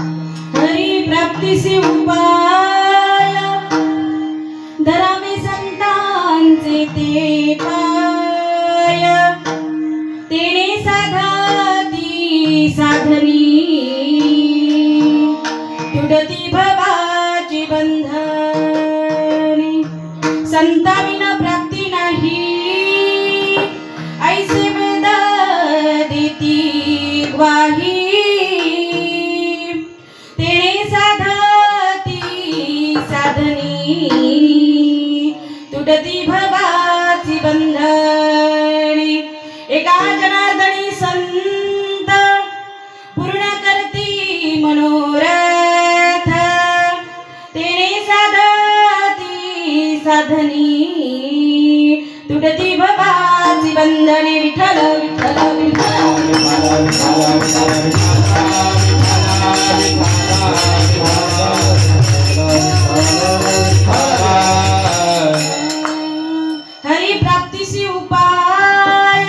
हरी प्राप्तीसी उपाय धरावे संतांचे ते पाय तेने साधाती साधनी तुडती भवाची बंधनी संताविना प्राप्ती नाही ऐसे वेद देती ग्वाही तेने साधती साधनी तुटती भवाची बंधनी एका जनार्दनी संत पूर्ण करती मनोरथ तेने साधती साधनी तुटती भवाची बंधने विठ्ठल विठ्ठल हरी प्राप्तीसी उपाय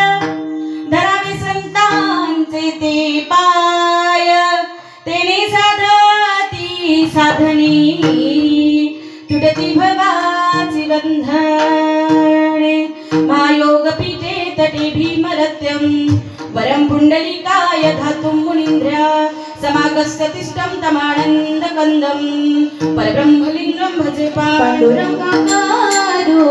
धरावे संतांचे ते पाय तेने साधती साधनी तुटती भवाची बंधने महायोग पीठे तटे भीमरत्यं वरं पुंडलिकाय धातुं मुनीन्द्र्या समागस्ततिष्ठं तमानन्दकन्दं परब्रह्मलिङ्गं भजे पाण्डुरङ्गाकारो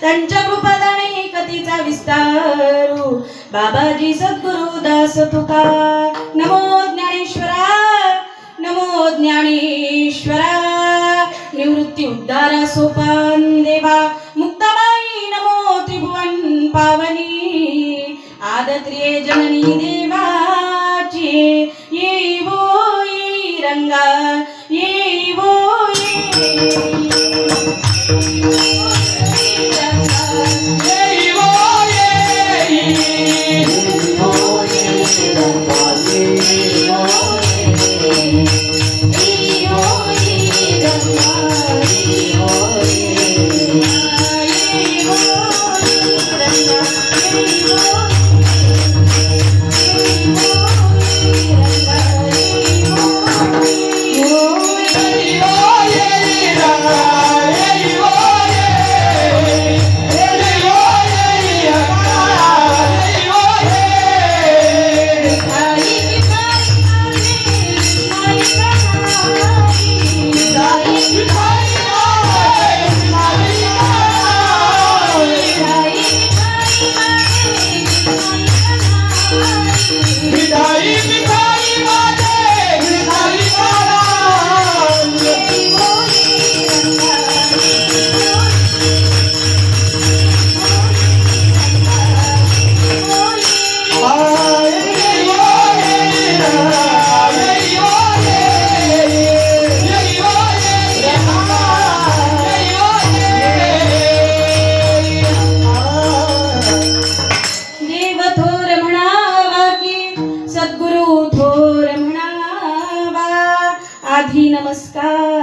त्यांच्या कृपादाने कथेचा विस्तारू बाबाजी सद्गुरु दास तुका नमो ज्ञानेश्वरा नमो ज्ञानेश्वरा निवृत्ती उद्धारा सोपान देवा मुक्ताबाई नमो त्रिभुवन पावनी आदत्रिये जननी देवाची येई वो येई रंगा येई वो Oh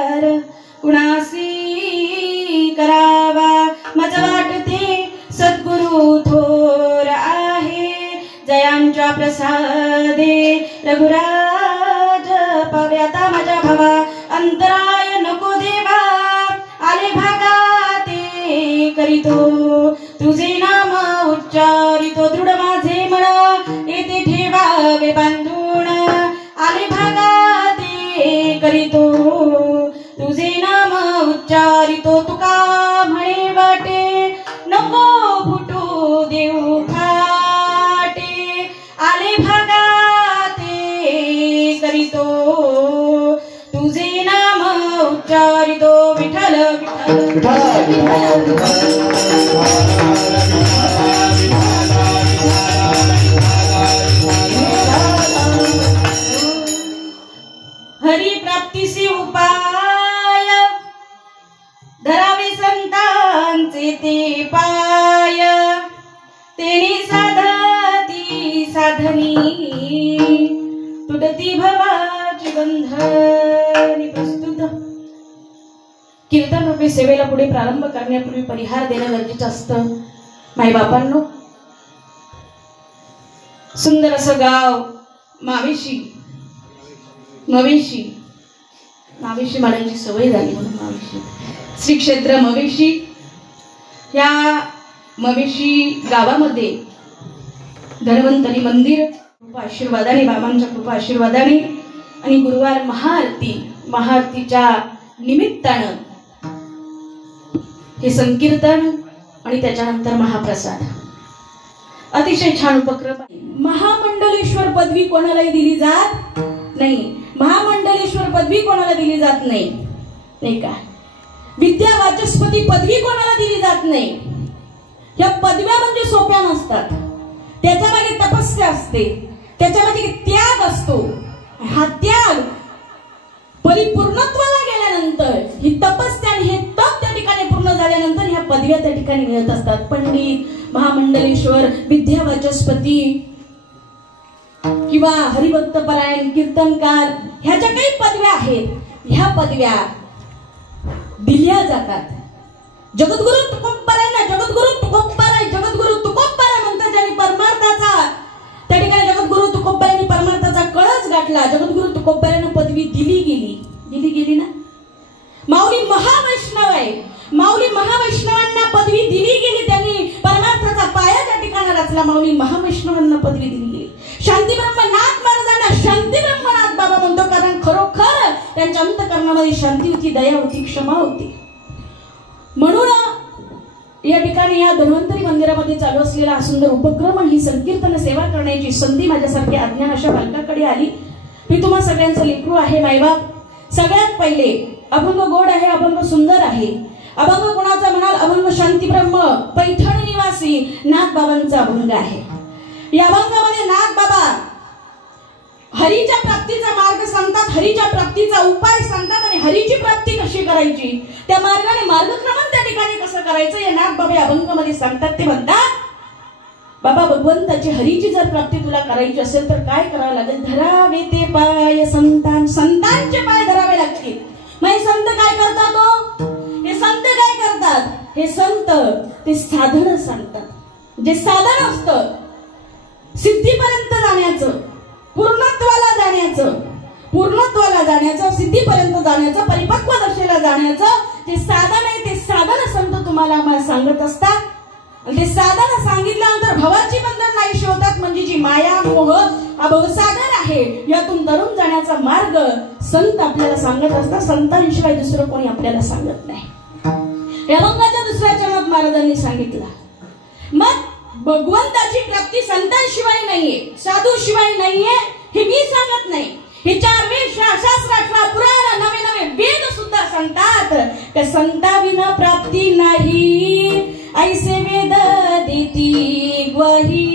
विचार कुणासी करावा मज वाटते सद्गुरु थोर आहे जयांच्या प्रसादे रघुराज पाव्याता माझ्या भावा अंतराय नको देवा आले भागाते करीतो तुझे नाम उच्चारितो दृढ माझे मन येथे ठेवावे बांधून आले भागाते करीतो तुझे नाम उच्चारितो तुका म्हणे वाटे नको फुटू देऊ फाटे आले भागाते करीतो तुझे नाम उच्चारितो विठ्ठल हरी प्राप्तीसी उपाय धरावे संतांचे ते पाय तेणी साधती साधनी तुटती भवाची बंधनी. प्रस्तुत कीर्तन रूपी सेवेला पुढे प्रारंभ करण्यापूर्वी परिहार देणं गरजेचं असतं. माईबापांनो, सुंदर असं गाव मावेशी म्हणायची सवय झाली म्हणून मावेशी श्री क्षेत्र मवेशी. या मवेशी गावामध्ये धन्वंतरी मंदिर कृपा आशीर्वादाने बाबांच्या कृपा आशीर्वादाने आणि गुरुवार महाआरतीच्या निमित्तानं हे संकीर्तन आणि त्याच्यानंतर महाप्रसाद अतिशय छान उपक्रम. महामंडलेश्वर पदवी कोणालाही दिली जात नाही. महामंडलेश्वर पदवी कोणाला दिली जात नाही, नाही का. विद्या वाचस्पती पदवी कोणाला दिली जात नाही. या पदव्या म्हणजे सोप्या नसतात. त्याच्या मागे तपस्या असते, त्याच्या मागे त्याग असतो. हा त्याग परिपूर्णत्वाला गेल्यानंतर ही तपस्या आणि हे तप त्या ठिकाणी पूर्ण झाल्यानंतर ह्या पदव्या त्या ठिकाणी मिळत असतात. पंडित, महामंडलेश्वर, विद्या वाचस्पती किंवा हरिभक्तपरायण, कीर्तनकार, ह्याच्या काही पदव्या आहेत. ह्या पदव्या दिल्या जातात. जगद्गुरु तुकोबाराय ना, जगद्गुरु तुकोबाराय, जगद्गुरु तुकोबाराय म्हणतात. ज्यांनी परमार्थाचा त्या ठिकाणी जगद्गुरु तुकोबारायांनी परमार्थाचा कळस गाठला, जगद्गुरु तुकोबारायांना पदवी दिली गेली ना. माऊली महावैष्णव आहे. माऊली महावैष्णवांना पदवी दिली गेली. त्यांनी परमार्थाचा पाया त्या ठिकाणी रचला. माऊली महावैष्णवांना पदवी दिली गेली. शांती ब्रह्मनाथ महाराजांना शांती ब्रह्मनाथ बाबा म्हणतो, कारण खरोखर त्यांच्या अंतःकरणामध्ये शांती होती, दया होती, क्षमा होती. म्हणून या ठिकाणी या धन्वंतरी मंदिरामध्ये चालू असलेला हा सुंदर उपक्रम आणि ही संकीर्तन सेवा करण्याची संधी माझ्यासारख्या अज्ञान अशा बालकाकडे आली. मी तुम्हा सगळ्यांचं लेकरू आहे. मायबाप, सगळ्यात पहिले अभंग गोड आहे, अभंग सुंदर आहे. अभंग कोणाचा म्हणाल? अभंग शांतीब्रह्म पैठण निवासी नागबाबांचा अभंग आहे. या अभंगामध्ये नागबाबा हरीच्या प्राप्तीचा मार्ग सांगतात, हरीच्या प्राप्तीचा उपाय सांगतात आणि हरीची प्राप्ती कशी करायची, त्या मार्गाने मार्गक्रमण त्या ठिकाणी कसं करायचं हे नागबाबा या अभंगामध्ये सांगतात. ते म्हणतात, बाबा भगवंताची हरीची जर प्राप्ती तुला करायची असेल तर काय करावं लागेल? धरावे ते पाय संतांचे पाय धरावे लागतील. मग संत काय करतात? हे संत काय करतात? हे संत ते साधन सांगतात. जे साधन असतं सिद्धीपर्यंत जाण्याचं, पूर्णत्वाला जाण्याचं, सिद्धीपर्यंत जाण्याचं, परिपक्व दशेला जाण्याचं जे साधन आहे ते साधन संत तुम्हाला सांगत असतात. ते साधन सांगितल्यानंतर भवाची बंधन नाहीशी होतात. म्हणजे जी माया मोह भवसागर आहे यातून तरुण जाण्याचा मार्ग संत आपल्याला सांगत असतात. संतांशिवाय दुसरं कोणी आपल्याला सांगत नाही. या अभंगाच्या दुसऱ्या चरणात महाराजांनी सांगितलं, मग भगवंताची प्राप्ती संतांशिवाय नाहीये, साधूशिवाय नाहीये हे मी सांगत नाही. हे 4 वेद, शास्त्र, 18 पुराण, नवे वेद सुद्धा सांगतात की संताविना प्राप्ती नाही, ऐसे वेद देती ग्वाही.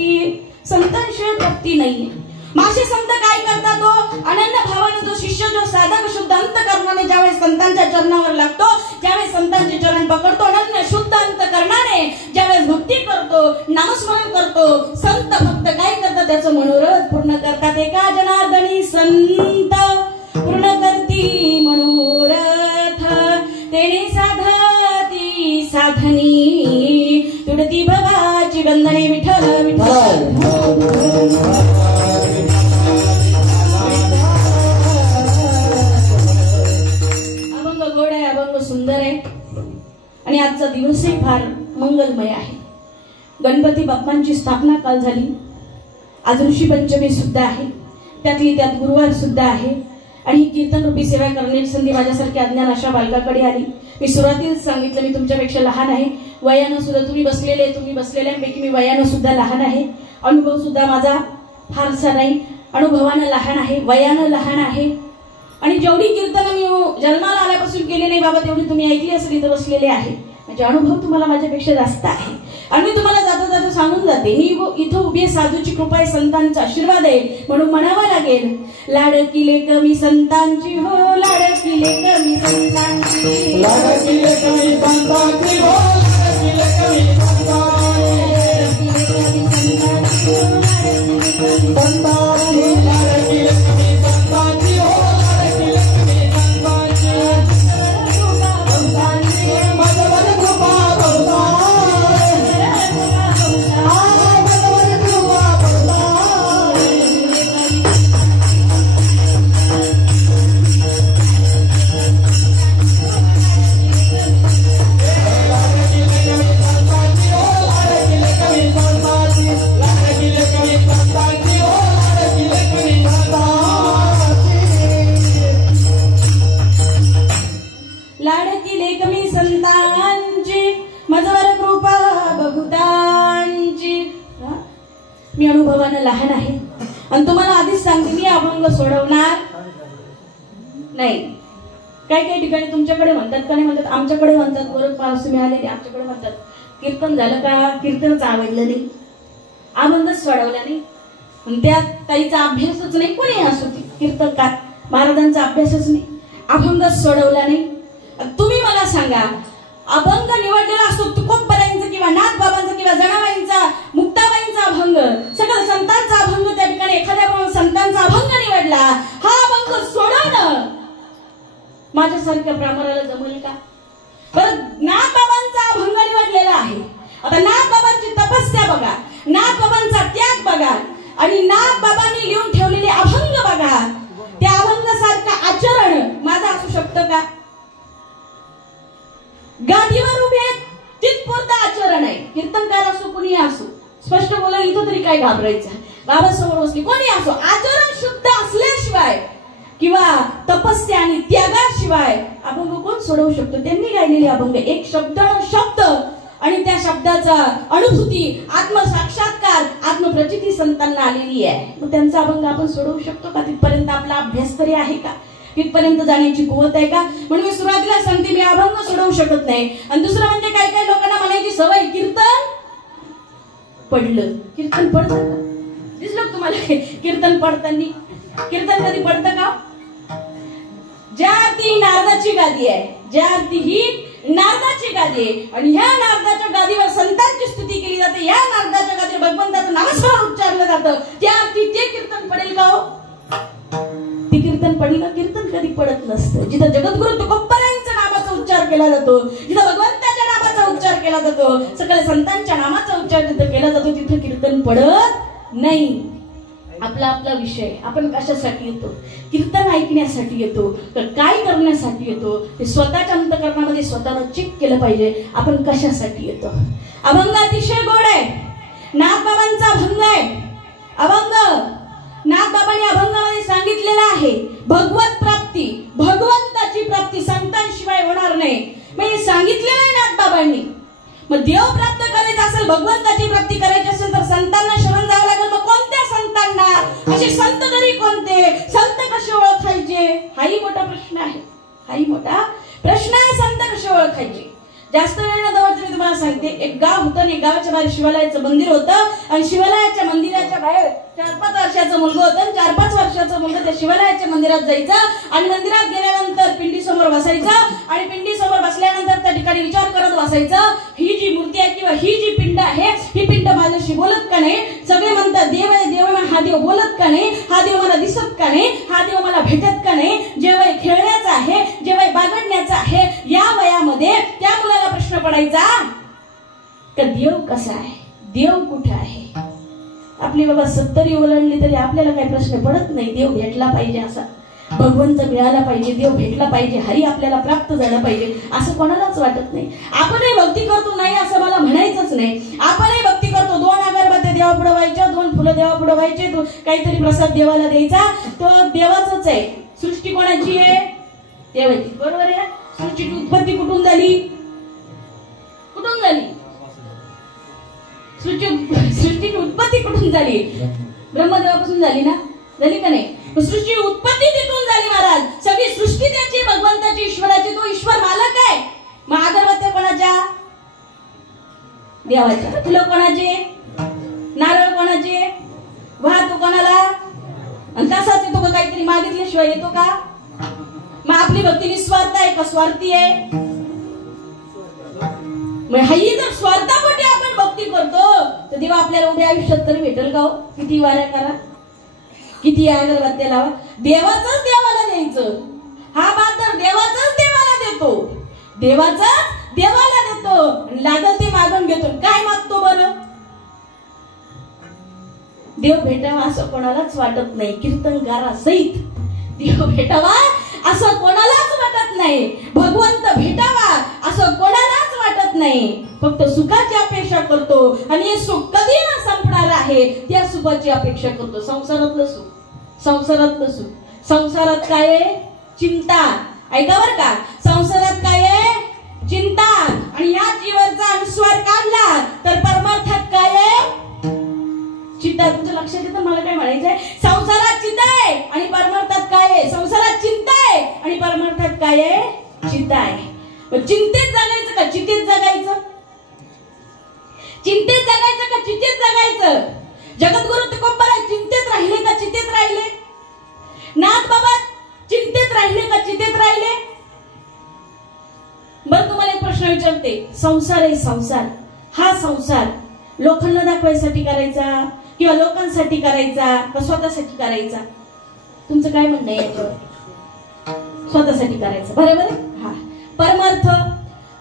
संतांशिवाय प्राप्ती नाहीये. मासे संत काय करतात? अनन्य भावाने जो शिष्य, जो साधक शुद्ध अंतःकरणाने ज्यावेळेस संतांच्या चरणावर लागतो, ज्यावेळेस संतांचे चरण पकडतो, अनन्य शुद्ध अंतःकरणाने ज्यावेळेस भक्ती करतो, नामस्मरण करतो, संत भक्त काय करतात? त्याचं मनोरथ पूर्ण करतात. एका जनार्दनी संत पूर्ण करती मनोरथ. आहे, अभंग सुंदर आहे आणि आजचा दिवसही फार मंगलमय आहे. गणपती बाप्पांची स्थापना काल झाली. आज ऋषी पंचमी सुद्धा आहे, त्यातली त्यात गुरुवार सुद्धा आहे आणि ही कीर्तन रूपी सेवा करण्याची संधी माझ्यासारख्या अज्ञान अशा बालकाकडे आली. मी सुरुवातीलाच सांगितलं मी तुमच्यापेक्षा लहान आहे, वयानं सुद्धा तुम्ही बसलेल्यांपैकी मी वयानं सुद्धा लहान आहे. अनुभव सुद्धा माझा फारसा नाही, अनुभवानं लहान आहे, वयानं लहान आहे आणि जेवढी कीर्तनं मी जन्माला आल्यापासून केली नाही बाबा तेवढी तुम्ही ऐकली असेल इथं बसलेले आहे. म्हणजे अनुभव तुम्हाला माझ्यापेक्षा जास्त आहे आणि मी तुम्हाला जाता जाता सांगून जाते मी इथं उभी साधूची कृपा आहे, संतांचा आशीर्वाद आहे म्हणून म्हणावं लागेल. लाडकिले कमी संतांची हो, लाडकिले कमी संतांची, लाडकिले कमी संतांची हो, लाडकिले कमी संतांची, लाडकिले कमी संतांची हो, लाडकिले कमी संतांची, माझ्यावर कृपा मी अनुभवानं लहान आहे आणि तुम्हाला आधीच सांगते मी अभंग सोडवणार नाही. काही ठिकाणी तुमच्याकडे म्हणतात का नाही म्हणतात, आमच्याकडे म्हणतात वरद पाऊस तुम्ही आले आमच्याकडे म्हणतात कीर्तन झालं का, कीर्तनच आवडलं नाही, अभंगच सोडवला नाही. त्या ताईचा अभ्यासच नाही, कोणी असो कीर्तनकार महाराजांचा अभ्यासच नाही, अभंगच सोडवला नाही. तुम्ही मला सांगा अभंग निवडलेला असतो तुकोबरायांचा किंवा नाथबाबांचा किंवा जनाबाईंचा, मुक्ताबाईंचा अभंग, सगळं संतांचा अभंग, त्या ठिकाणी एखाद्या संतांचा अभंग निवडला, हा अभंग सोडवणं माझ्यासारख्या ब्राह्मणाला जमेल का? बरं नाथबाबांचा अभंग निवडलेला आहे. आता नाथबाबांची तपस्या बघा, नाथबाबांचा त्याग बघा आणि नाथबाबांनी लिहून ठेवलेले अभंग बघा, त्या अभंगासारखं आचरण माझं असू शकतं का? गादीवर उभे तिथपुरतं आचरण आहे. कीर्तनकार असो कुणी असो, स्पष्ट बोला, इथं तरी काय घाबरायचं, बाबासमोर बसली कोणी असो, आचरण शुद्ध असल्याशिवाय किंवा तपस्या आणि त्यागाशिवाय अभंग कोण सोडवू शकतो? त्यांनी गायलेले अभंग एक शब्द आणि त्या शब्दाचा अनुभूती, आत्मसाक्षात्कार, आत्मप्रचिती संतांना आलेली आहे. मग त्यांचा अभंग आपण सोडवू शकतो का? तिथपर्यंत आपला अभ्यास तरी आहे का? तिथपर्यंत जाण्याची कुवत आहे का? म्हणून मी सुरुवातीला सांगते मी अभंग सोडवू शकत नाही. आणि दुसरं म्हणजे काही लोकांना म्हणायची सवय, कीर्तन पडलं. कीर्तन पडतं का? दिसलं तुम्हाला कीर्तन पडताना? कीर्तन कधी पडतं का? ज्या आरती नारदाची गादी आहे, ज्या आरती ही नारदाची गादी आहे आणि ह्या नारदाच्या गादीवर संतांची स्तुती केली जाते, या नारदाच्या गादीवर भगवंताचं नामस्मरण उच्चारलं जातं, त्या आरती ते कीर्तन पडेल का? ती कीर्तन पडेल का? कीर्तन कधी पडत नसतं. जिथं जगद्गुरु तुकोबरायांच्या नामाचा उच्चार केला जातो, जिथं भगवंताच्या नामाचा उच्चार केला जातो, सगळ्या संतांच्या नामाचा उच्चार जिथं केला जातो तिथं कीर्तन पडत नाही. आपला आपला विषय, आपण कशासाठी येतो? कीर्तन ऐकण्यासाठी येतो तर काय करण्यासाठी येतो ते स्वतःच्या अंतःकरणामध्ये स्वतःला चेक केलं पाहिजे. आपण कशासाठी येतो? अभंग अतिशय गोड आहे, नाथबाबांचा अभंग आहे. अभंग नाथबाबांनी अभंगामध्ये सांगितलेलं आहे भगवत प्राप्ती, भगवंताची प्राप्ती संतांशिवाय होणार नाही. मग हे सांगितलेलं आहे नाथबाबांनी. मग देव प्राप्त करायचं असेल, भगवंताची प्राप्ती करायची असेल तर संतांना शरण जावं लागेल. मग कोणत्या संतांना? असे संत तरी कोणते? संत कसे ओळखायचे? हाही मोठा प्रश्न आहे, हाही मोठा प्रश्न आहे. संत कसे ओळखायचे? जास्त वेळ न मी तुम्हाला सांगते. एक गाव होतं आणि गावाच्या बाहेर शिवालयाचं मंदिर होतं आणि शिवालयाच्या मंदिराच्या बाहेर 4-5 वर्षाचं मुलगा होतं. 4-5 वर्षाचं मुलगा त्या शिवालयाच्या मंदिरात जायचं आणि मंदिरात गेल्यानंतर पिंडी समोर बसायचं आणि पिंडी समोर बसल्यानंतर त्या ठिकाणी विचार करत बसायचं, ही जी मूर्ती आहे किंवा ही जी पिंड आहे, ही पिंड माझ्याशी बोलत का नाही? सगळे म्हणतात देव आहे, देव आहे, हा देव बोलत का नाही? हा देव मला दिसत का नाही? हा देव मला भेटत का नाही? जे वय खेळण्याचं आहे, जे वय बागडण्याचं आहे, या वयामध्ये त्या मुलाला प्रश्न पडायचा का देव कसा आहे, देव कुठे आहे? आपली बाबा 70 ओलांडली तरी आपल्याला काही प्रश्न पडत नाही देव भेटला पाहिजे असा. भगवंत मिळाला पाहिजे, देव भेटला पाहिजे, हरी आपल्याला प्राप्त झाला पाहिजे असं कोणालाच वाटत नाही. आपणही भक्ती करतो नाही असं मला म्हणायचंच नाही. आपणही भक्ती करतो, 2 अगरबत्त्या देवा पुढे व्हायच्या, 2 फुलं देवा पुढे व्हायचे, काहीतरी प्रसाद देवाला द्यायचा, तो देवाचाच आहे. सृष्टी कोणाची आहे? देवाची. बरोबर आहे. सृष्टीची उत्पत्ती कुठून झाली? कुठून झाली? सृष्टीची उत्पत्ती कुठून झाली? ब्रह्मदेवापासून झाली ना? झाली का नाही? सृष्टी उत्पत्ती तिथून झाली महाराज. सगळी सृष्टी त्याची, भगवंताची, ईश्वराची. तो ईश्वर मालक आहे. मग अगरबत्त्या कोणाच्या? देवाच्या. फुलं कोणाचे? नारळ कोणाचे? वाहतो कोणाला? आणि तसाच येतो का? काहीतरी मागितल्याशिवाय येतो का? मग आपली भक्ती निस्वार्थ आहे का स्वार्थी आहे? ही जर स्वार्थापोटी आपण भक्ती करतो तर देव आपल्याला उभ्या आयुष्यात तरी भेटेल का? किती वाऱ्या करा, किती अगरबत्त्या लावा, देवाचंच देवाला द्यायचं. हा बातर देवाचंच देवाला देतो, देवाचंच देवाला देतो. लागल ते मागून घेतो. काय मागतो बरं? देव भेटावा असं कोणालाच वाटत नाही. कीर्तनकारा सहित देव भेटावा असं कोणालाच वाटत नाही. भगवंत भेटावा असं कोणालाच वाटत नाही. फक्त सुखाची अपेक्षा करतो आणि हे सुख कधी ना संपणार आहे त्या सुखाची अपेक्षा करतो. संसारातलं सुख, संसारातलं सुख. संसारात काय आहे? चिंता. ऐका बर का, संसारात काय आहे? चिंता. आणि या जीवाचा अनुस्वार काढला तर परमार्थात काय आहे? चिंता. तुमच्या लक्षात येतं मला काय म्हणायचंय? संसारात चिंता आहे आणि परमार्थात काय आहे? संसारात चिंता आहे आणि परमार्थात काय आहे? चिंता आहे. चिंतेत जगायचं का चिंतेत जगायचं? चिंतेत जगायचं का चिंतेत जगायचं? जगद्गुरु तुकोबाराय चिंतेत राहिले का चिंतेत राहिले? नाथ बाबा चिंतेत राहिले का चिंतेत राहिले? बरं तुम्हाला एक प्रश्न विचारते. संसार आहे, संसार. हा संसार लोकांना दाखवायसाठी करायचा किंवा लोकांसाठी करायचा का स्वतःसाठी करायचा? तुमचं काय म्हणणं आहे याच्यावर? स्वतःसाठी करायचा. बरोबर आहे. हा. परमार्थ,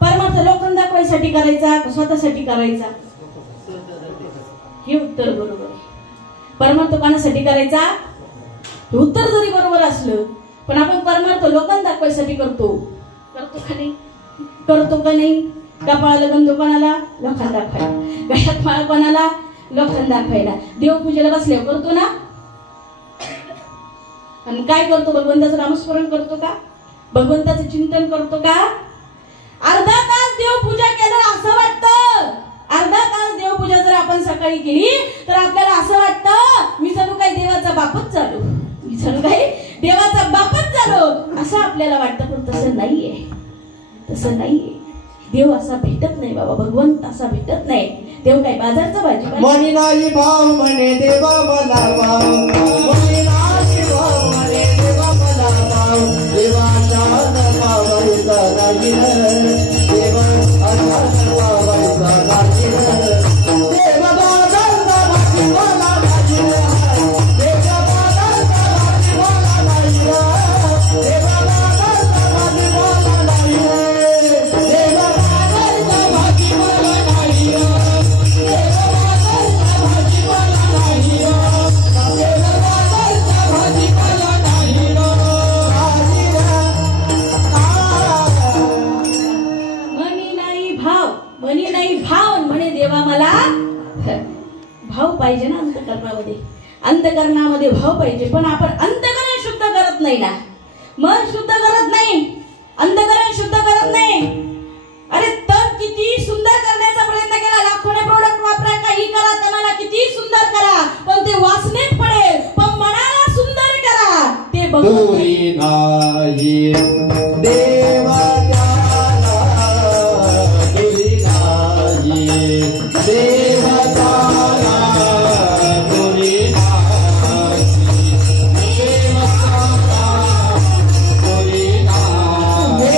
परमार्थ लोकांना दाखवायसाठी करायचा का स्वतःसाठी करायचा? हे उत्तर बरोबर आहे. परमार्थ कोणासाठी करायचा? हे उत्तर जरी बरोबर असलं पण आपण परमार्थ लोकांना दाखवायसाठी करतो. करतो का नाही? करतो का नाही? कपाळाला गंध कोणाला? लोकांना दाखवायला. गळ्यात माळ कोणाला? लोकांना दाखवायला. देवपूजेला बसल्यावर करतो ना? आणि काय करतो? भगवंताचं नामस्मरण करतो का? भगवंताचं चिंतन करतो का? अर्धा तास देवपूजा केलं असं वाटतं. अर्धा तास देवपूजा जर आपण सकाळी केली तर आपल्याला असं वाटतं मी जणू काही देवाचा बापच झालो, मी जणू काही देवाचा बापच झालो असं आपल्याला वाटतं. पण तसं नाहीये, तसं नाहीये. देव असा भेटत नाही बाबा. भगवंत असा भेटत नाही. देव काय बाजारचा भाजीपाला? म्हणे नाही भाव म्हणे देवा मला भाव, म्हणे नाही भाव म्हणे देवा मला भाव. देवाचा भावायचा नाही देवा असा भावायचा नाही. देवा बाजारचा भाजीपाला नाही, देवा बाजारचा भाजीपाला नाही, देवा बाजारचा भाजीपाला नाही, देवा बाजारचा भाजीपाला नाही, देवा बाजारचा भाजीपाला नाही, देवा बाजारचा भाजीपाला नाही. म्हणी नाही भाव, म्हणी नाही भाव, म्हणे देवा मला भाव पाहिजे ना अंतकरणामध्ये. अंतकरणामध्ये भाव पाहिजे. पण आपण अंतकरण शुद्ध करत नाही ना. मन शुद्ध करत नाही, अंतकरण शुद्ध करत नाही. अरे तन किती सुंदर करण्याचा प्रयत्न केला, लाखोने प्रोडक्ट वापरा, काही करा, तनाला किती सुंदर करा, पण ते वासनेत पडेल. पण मनाला सुंदर करा, ते दूरी नाही देवाच्या दूरी नाही, देवाच्या दूरी नाही, देवाच्या दूरी नाही.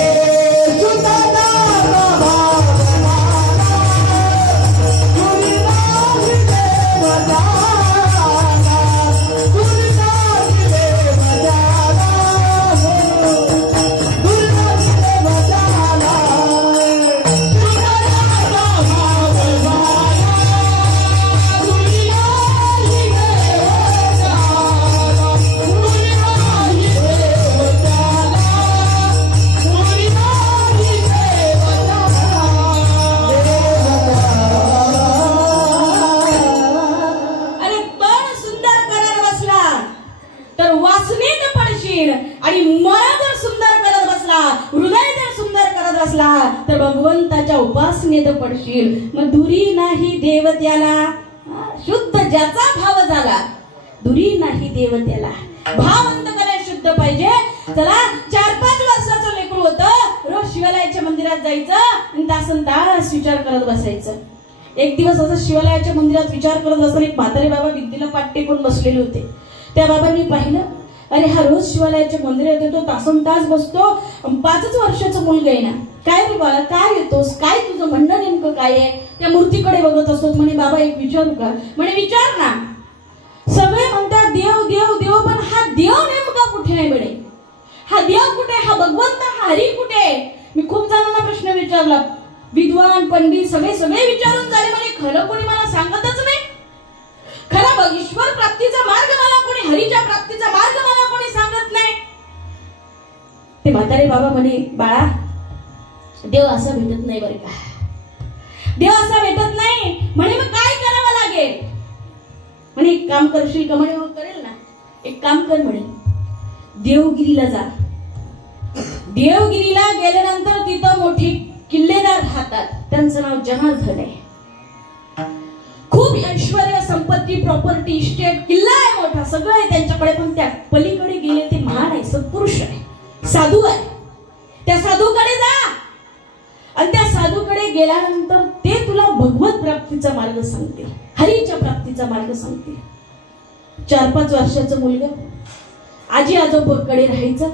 जा तर भगवंताच्या उपासनेत पडशील. मग दुरी नाही देव त्याला, शुद्ध ज्याचा भाव झाला दुरी नाही देव त्याला. भाव अंतकरण शुद्ध पाहिजे. चला 4-5 वर्षाचं लेकरू होतं, रोज शिवालयाच्या मंदिरात जायचं आणि तासन तास विचार करत बसायचं. एक दिवस असं शिवालयाच्या मंदिरात विचार करत असताना एक म्हातारे बाबा भिंतीला पाठ टेकून बसलेले होते. त्या बाबांनी पाहिलं, अरे हा रोज शिवालयाच्या मंदिरात येतो, तासन तास बसतो, 5च वर्षाचं मुलगा आहे ना. काय रे बाळा, काय येतोस, काय तुझं म्हणणं नेमकं काय आहे? त्या मूर्तीकडे बघत असतो. म्हणे बाबा एक विचारू का? म्हणे विचार ना. सगळे म्हणतात देव देव देव, पण हा देव नेमका कुठे आहे? म्हणे हा देव कुठे, हा भगवंत, हा हरी कुठे? मी खूप जणांना प्रश्न विचारला, विद्वान पंडित सगळे सगळे विचारून झाले. म्हणे खरं कोणी मला सांगतच नाही. खरा ईश्वर प्राप्तीचा मार्ग मला कोणी, हरीच्या प्राप्तीचा मार्ग मला कोणी सांगत नाही. ते म्हातारे बाबा म्हणे बाळा, देव असा भेटत नाही बरं का, देव असा भेटत नाही. म्हणे मग काय करावं लागेल? म्हणे एक काम करशील का? म्हणे हो करेल ना. एक काम कर म्हणे, देवगिरीला जा. देवगिरीला गेल्यानंतर तिथं मोठी किल्लेदार राहतात, त्यांचं नाव जनार्दन आहे. खूप ऐश्वर संपत्ती, प्रॉपर्टी, इस्टेट, किल्ला आहे मोठा, सगळं आहे त्यांच्याकडे. पण त्या पलीकडे गेले ते महान आहे, सत्पुरुष आहे, साधू आहे. त्या साधूकडे जा आणि त्या साधूकडे गेल्यानंतर ते तुला भगवत प्राप्तीचा मार्ग सांगतील, हरीच्या प्राप्तीचा मार्ग सांगतील. 4-5 वर्षाचं मुलगा आजी आजोबाकडे राहायचं.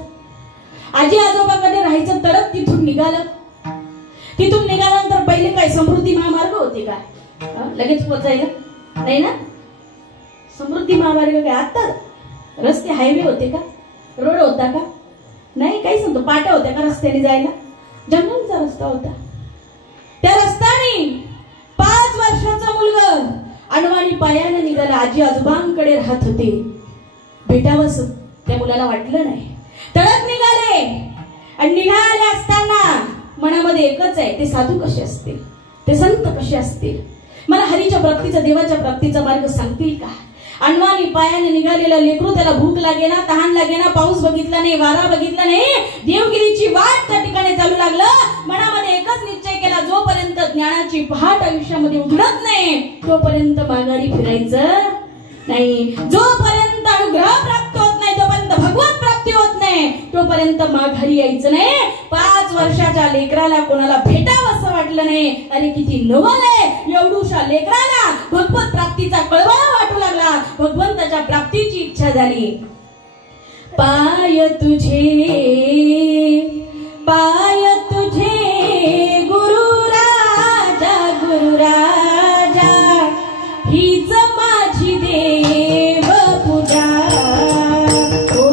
आजी आजोबाकडे राहायचं. तडक तिथून निघालं. तिथून निघाल्यानंतर पहिले काय समृद्धी महामार्ग होते का? लगेच पोचायला नाही ना. समृद्धी महामार्ग काय आता रस्ते, हायवे होते का? रोड होता का? नाही. काही सांगतो पाट्या होत्या का रस्त्याने जायला? जंगलचा रस्ता होता. त्या रस्त्याने 5 वर्षाचा मुलगा अनवाणी पायाने निघाला. आजी आजोबांकडे राहत होते. भेटावंस त्या मुलाला वाटलं नाही. तडक निघाले आणि निघाले असताना मनामध्ये एकच आहे, ते साधू कसे असतील, ते संत कसे असतील, मला हरीच्या प्राप्तीचा, देवाच्या प्राप्तीचा मार्ग सांगतील का? अनवाणी पायाने निघालेला लेकरू, त्याला भूक लागेना, तहान लागेना, पाऊस बघितला नाही, वारा बघितला नाही, देवगिरीची वाट त्या ठिकाणी चालू लागलं. मनामध्ये एकच निश्चय केला, जोपर्यंत ज्ञानाची पहाट आयुष्यामध्ये उघडत नाही तोपर्यंत माघारी फिरायचं नाही. जोपर्यंत अनुग्रह प्राप्त होत नाही, तोपर्यंत भगवत प्राप्ती होत नाही, तोपर्यंत माघारी यायचं नाही. 5 वर्षाच्या लेकराला कोणाला भेटावं असं वाटलं नाही. अरे किती नवल आहे, एवढूशा लेकराला भगवत प्राप्तीचा कळवळा वाटू लागला, भगवंताच्या प्राप्तीची इच्छा झाली. पाय तुझे गुरु राजा, गुरु राजा, हीच माझी देव पूजा. ओ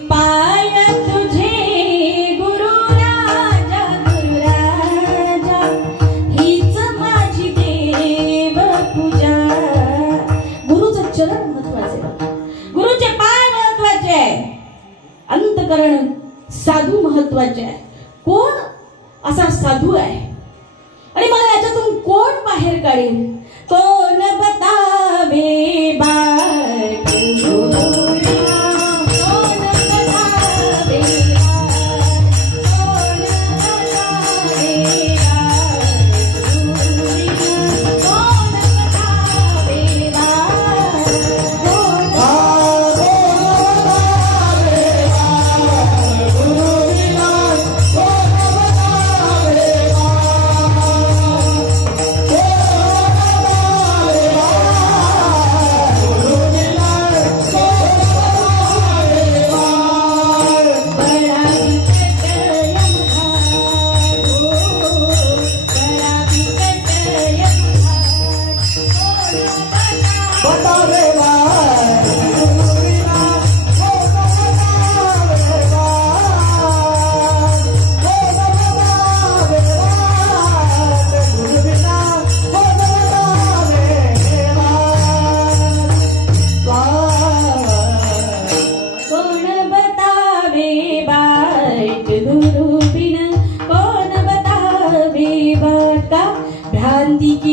पाय तुझे गुरु राजा, हीच माझी देव पूजा. अंतकरण साधू महत्वाचे आहे. कोण असा साधू आहे आणि मला याच्यातून कोण बाहेर काढेल? कोण बतावे बाट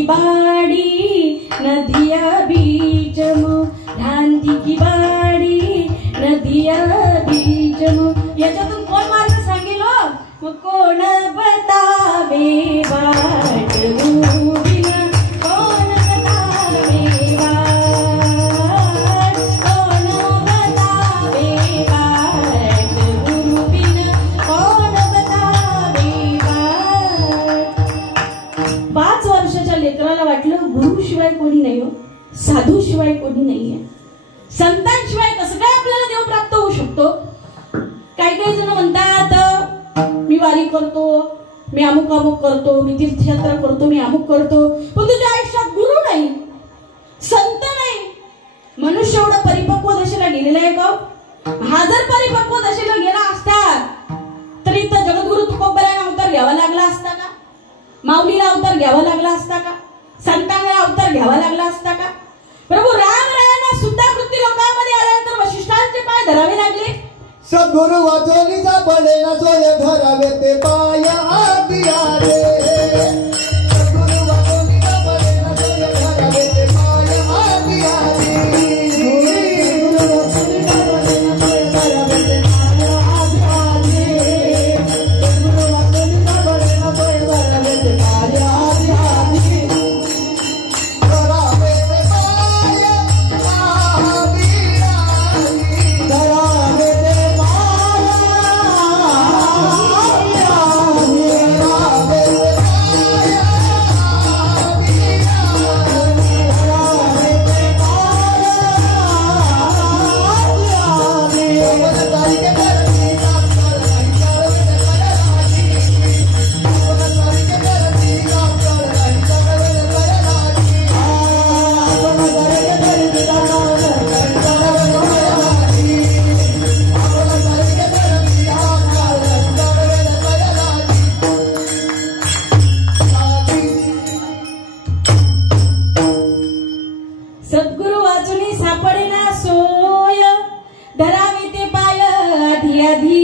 की बाड़ी नदिया बीच में, भ्रांती की बाड़ी नदिया बीच में. याच्यातून कोण मार्ग सांगेल हो? मग कोण बतावे वाट गुरुविना, कोण बतावे वाट, कोण बतावे वाट गुरुविना, कोण बतावे वाट. 5 वर्षाच्या लेकराला वाटलं गुरुशिवाय कोणी नाही हो, साधूशिवाय कोणी नाहीये, संतांशिवाय कसं काय आपल्याला देव प्राप्त होऊ शकतो. काही काही जण म्हणतात मी वारी करतो, मी अमुक अमुक करतो, मी तीर्थयात्रा करतो, मी अमुक करतो, पण तुझ्या आयुष्यात गुरु नाही, संत नाही. मनुष्य एवढा परिपक्व दशेला गेलेला आहे का? हा जर परिपक्व दशेला गेला असता तरी तर जगद्गुरु तुकोबरायांना अवतार घ्यावा लागला असता का? माऊलीला अवतार घ्यावा लागला असता का? संतांना अवतार घ्यावा लागला असता का? प्रभू रामरायांना सुद्धा कृती लोकांमध्ये आल्यानंतर वशिष्ठांचे पाय धरावे लागले. सद्गुरु वाचोलीचा पडेना सोय धरावे ते पाय आधी आले. सद्गुरु वाचोलीचा पडेना सोय धरावे ते पाय आधी आले. गुरु वाचोलीचा पडेना सोय धरावे ते पाय आधी आले. सद्गुरु वाचोलीचा पडेना सोय धरावे ते पाय आधी आले. धरावे ते पाय आधी आले. धरावे ते सद्गुरु वाचुनी सापडेना सोय धरावे ते पाय आधी आधी.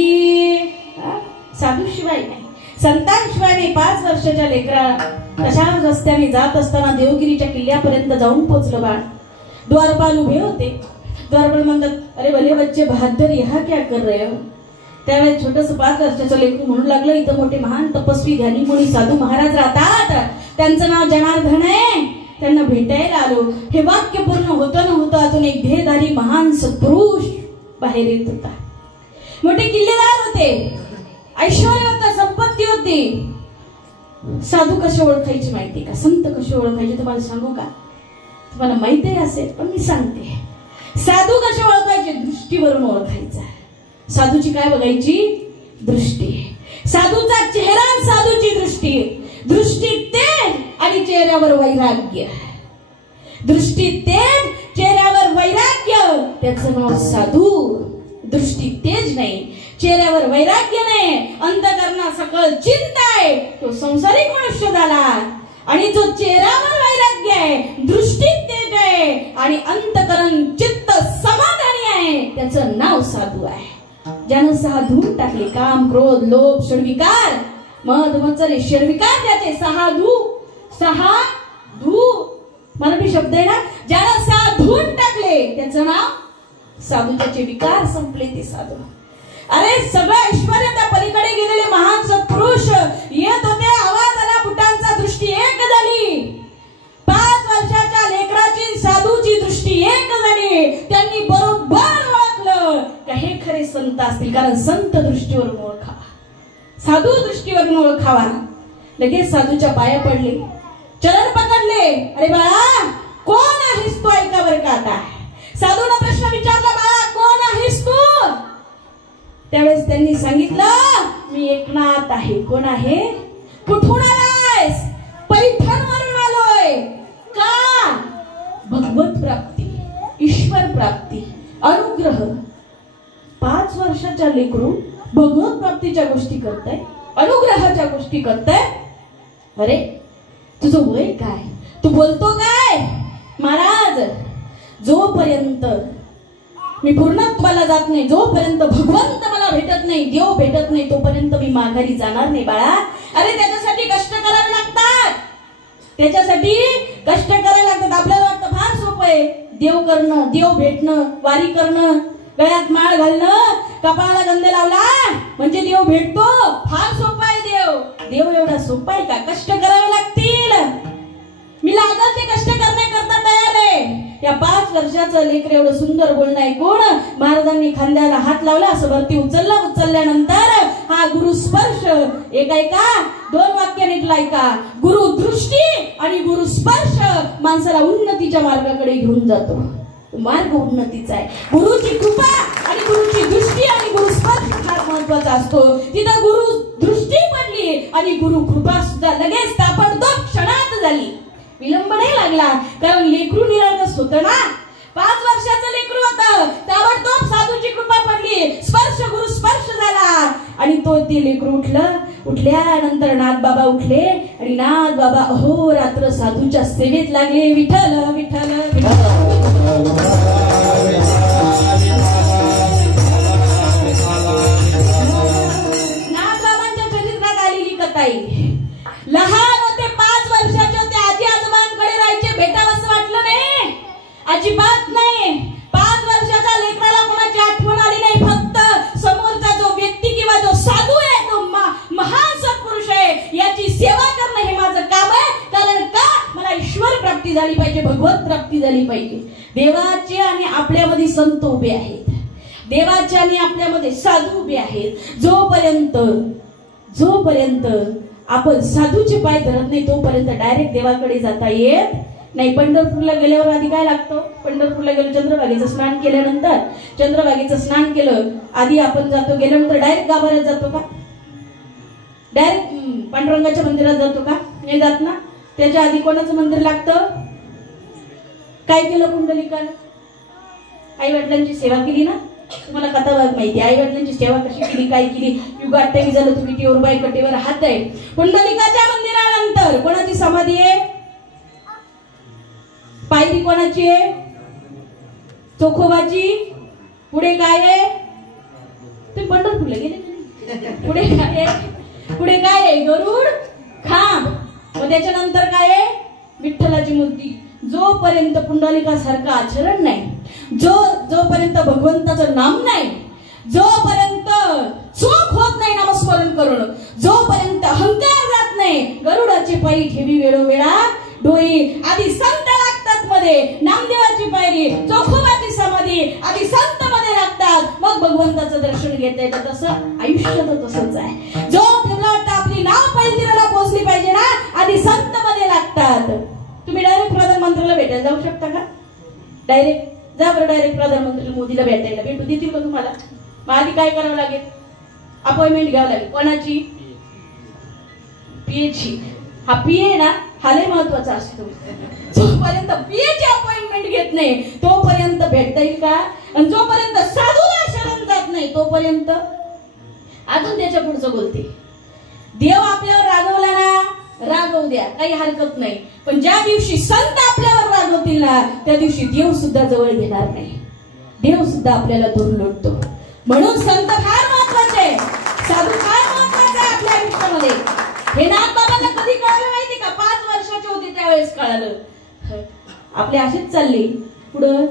साधूशिवाय नाही, संतांशिवाय नाही. 5 वर्षाच्या लेकरा तशाच रस्त्याने जात असताना देवगिरीच्या किल्ल्यापर्यंत जाऊन पोहोचलं. बाळ द्वारपाल उभे होते. द्वारपाल म्हणतात, अरे भले बच्चे बहादर यहाँ क्या कर रहे हो. त्यावेळेस छोटस 5 वर्षाचं लेकरू म्हणू लागलं, इथं मोठे महान तपस्वी ज्ञानी मुनी साधू महाराज राहतात, त्यांचं नाव जनार्दन आहे, त्यांना भेटायला आलो. हे वाक्य पूर्ण होतं न होतं अजून एक ध्येयधारी महान सत्पुरुष बाहेर येत होता. मोठे किल्लेदार होते, ऐश्वर्य होतं, संपत्ती होती. साधू कसे ओळखायचे माहिती का? संत कसे ओळखायचे तुम्हाला सांगू का? तुम्हाला माहिती असेल पण मी सांगते. साधू कसे ओळखायचे? दृष्टीवरून ओळखायचा. साधूची काय बघायची? दृष्टी. साधूचा चेहरा, साधूची दृष्टी. दृष्टी तेज आणि चेहऱ्यावर वैराग्य. दृष्टी तेज, चेहऱ्यावर वैराग्य, त्याचं नाव साधू. दृष्टी तेज नाही, चेहऱ्यावर वैराग्य नाही, अंतःकरणात सकळ चिंता आहे, तो संसारिक मनुष्य झाला. आणि जो चेहऱ्यावर वैराग्य आहे, दृष्टीत तेज आहे आणि अंतःकरण चित्त समाधानी आहे, त्याचं नाव साधू आहे. ज्यानं 6 धूम टाकले, काम क्रोध लोभ षडविकार मद मत्सर षडविकार, त्याचे 6 धू मराठी शब्द आहे ना. ज्यानं 6 धूम टाकले त्याचं नाव साधू. त्याचे विकार संपले ते साधू. अरे सगळं ऐश्वर्य त्या पलीकडे गेलेले महान सत्पुरुष येत होते. आवाज आला बुटांचा, दृष्टी एक झाली. 5 वर्षाच्या लेकराची साधूची दृष्टी एक झाली. त्यांनी बरोबर ओळखलं का हे खरे संत असतील, कारण संत दृष्टीवरून ओळखावा, साधू दृष्टीवरून ओळखावा. लगेच साधूच्या पाया पडले, चरण पकडले. अरे बाळा कोण आहेस तू? ऐका बरं का आता. साधूला प्रश्न विचारला, बाळा कोण आहेस तू? त्यावेळेस त्यांनी सांगितलं, मी एकनाथ आहे. कोण आहे? कुठून आलायस? पैठणवरून आलोय. का? भगवत प्राप्ती, ईश्वर प्राप्ती, अनुग्रह. 5 वर्षाच्या लेकरू भगवत प्राप्तीच्या गोष्टी करताय, अनुग्रहाच्या गोष्टी करताय. अरे तुझं वय काय? तू बोलतो काय? महाराज जोपर्यंत मी पूर्णत्वाला जात नाही, जोपर्यंत भगवंत मला भेटत नाही, देव भेटत नाही, तोपर्यंत मी माघारी जाणार नाही बाळा. अरे त्याच्यासाठी कष्ट करावे लागतात. त्याच्यासाठी कष्ट करायला लागतात. आपल्याला वाटतं फार सोपं आहे देव करणं, देव भेटणं, वारी करणं, गळ्यात माळ घालणं, कपाळाला गंध लावला म्हणजे देव भेटतो. फार सोपा आहे देव एवढा सोपा आहे का? कष्ट करावे लागतील. मी लागल ते कष्ट करण्याकरता तयार आहे. या 5 वर्षाचं लेकर एवढं सुंदर बोलणं ऐकून महाराजांनी खांद्याला हात लावला, असं वरती उचलल्यानंतर हा गुरु स्पर्श एक ऐका, 2 वाक्य नीट ऐका. गुरु दृष्टी आणि गुरु स्पर्श माणसाला उन्नतीच्या मार्गाकडे घेऊन जातो. मार्ग उन्नतीचा आहे. गुरुची कृपा आणि गुरुची दृष्टी आणि गुरु स्पर्श फार महत्वाचा असतो. तिथं गुरु दृष्टी पडली आणि गुरु कृपा सुद्धा लगेच ताबडतोब क्षणात झाली. विलंब नाही लागला, कारण लेकरू निरागस होतं ना. 5 वर्षाचं लेकरू होतं. ताबडतोब साधूची कृपा पडली, स्पर्श गुरु स्पर्श झाला आणि ते लेकरू उठलं. उठल्यानंतर नाथबाबा उठले आणि नाथबाबा अहोरात्र साधूच्या सेवेत लागले. विठ्ठल विठ्ठल विठ्ठल. नाथबाबांच्या चरित्रात आलेली कथा आहे. लहान होते, 5 वर्षाचे होते, आजी आजोबांकडे राहायचे, भेटावंसं वाटलं नाही, अजिबात नाही. 5 वर्षाचा लेकराला कोणाची आठवण आली नाही. फक्त समोरचा जो व्यक्ती किंवा जो साधू आहे, तो महान सत्पुरुष आहे, याची सेवा करणं हे माझं काम आहे. कारण का? मला ईश्वर प्राप्ती झाली पाहिजे, भगवत प्राप्ती झाली पाहिजे. देवाचे आणि आपल्यामध्ये संत उभे आहेत, देवाचे आणि आपल्यामध्ये साधू उभे आहेत. जोपर्यंत आपण साधूचे पाय धरत नाही तोपर्यंत डायरेक्ट देवाकडे जाता येत नाही. पंढरपूरला गेल्यावर आधी काय लागतं? पंढरपूरला गेलो, चंद्रभागेचं स्नान केल्यानंतर, चंद्रभागेचं स्नान केलं आधी आपण जातो, गेल्यानंतर डायरेक्ट गाभाऱ्यात जातो का? डायरेक्ट पांडुरंगाच्या मंदिरात जातो का? नाही जात ना. त्याच्या आधी कोणाचं मंदिर लागतं? काय केलं पुंडलिकानं? आई वडिलांची सेवा केली ना. तुम्हाला कथा माहिती, आई वडिलांची सेवा कशी केली, काय केली. युग 28 झालं, तुम्ही टीवर बाय कटेवर हात आहे. पुंडलिकाच्या मंदिरानंतर कोणाची समाधी आहे? पायरी कोणाची आहे? चोखोबाची. पुढे काय आहे? तुम्ही पंढरपूरला गेले? पुढे काय आहे? पुढे काय आहे? गरुड खांब. मग त्याच्यानंतर काय आहे? विठ्ठलाची मूर्ती. जोपर्यंत पुंडलिकासारखं आचरण नाही, जोपर्यंत भगवंताचं नाम नाही, जोपर्यंत चूक होत नाही नामस्मरण करून, जोपर्यंत अहंकार जात नाही, गरुडाची पायरी ठेवी वेळोवेळा डोई. आधी संत लागतात मध्ये, नामदेवाची पायरी, चोखोबाची समाधी आधी संत मध्ये लागतात, मग भगवंताचं दर्शन घेता येतं. तसं आयुष्य तर तसंच आहे. जो तुला वाटतं आपली नाव पैलतीराला पोहोचली पाहिजे ना, आधी संत मध्ये लागतात. तुम्ही डायरेक्ट प्रधानमंत्र्याला भेटायला जाऊ शकता का? डायरेक्ट जा बरं, डायरेक्ट प्रधानमंत्री मोदीला भेटायला भेटू देतील का तुम्हाला? मग आधी काय करावं लागेल? अपॉइंटमेंट घ्यावं लागेल. कोणाची? पीएची. हा पीए ना, हा लय महत्वाचा असतो. जोपर्यंत पीएची अपॉइंटमेंट घेत नाही तोपर्यंत भेटता येईल का? आणि जोपर्यंत साधूला शरण जात नाही तोपर्यंत. अजून त्याच्या पुढचं बोलते, देव आपल्यावर रागवला ना, रागवू द्या, काही हरकत नाही. पण ज्या दिवशी संत आपल्यावर रागवतील ना, त्या दिवशी देव सुद्धा जवळ घेणार नाही. देव सुद्धा आपल्याला दूर लोटतो. म्हणून संत फार महत्वाचे आहे, साधू फार महत्वाचे आहे आपल्या आयुष्यामध्ये. हे नाथबाबांना कधी कळालं माहिती का? 5 वर्षाचे होते त्यावेळेस कळालं. आपले असेच चालले पुढं.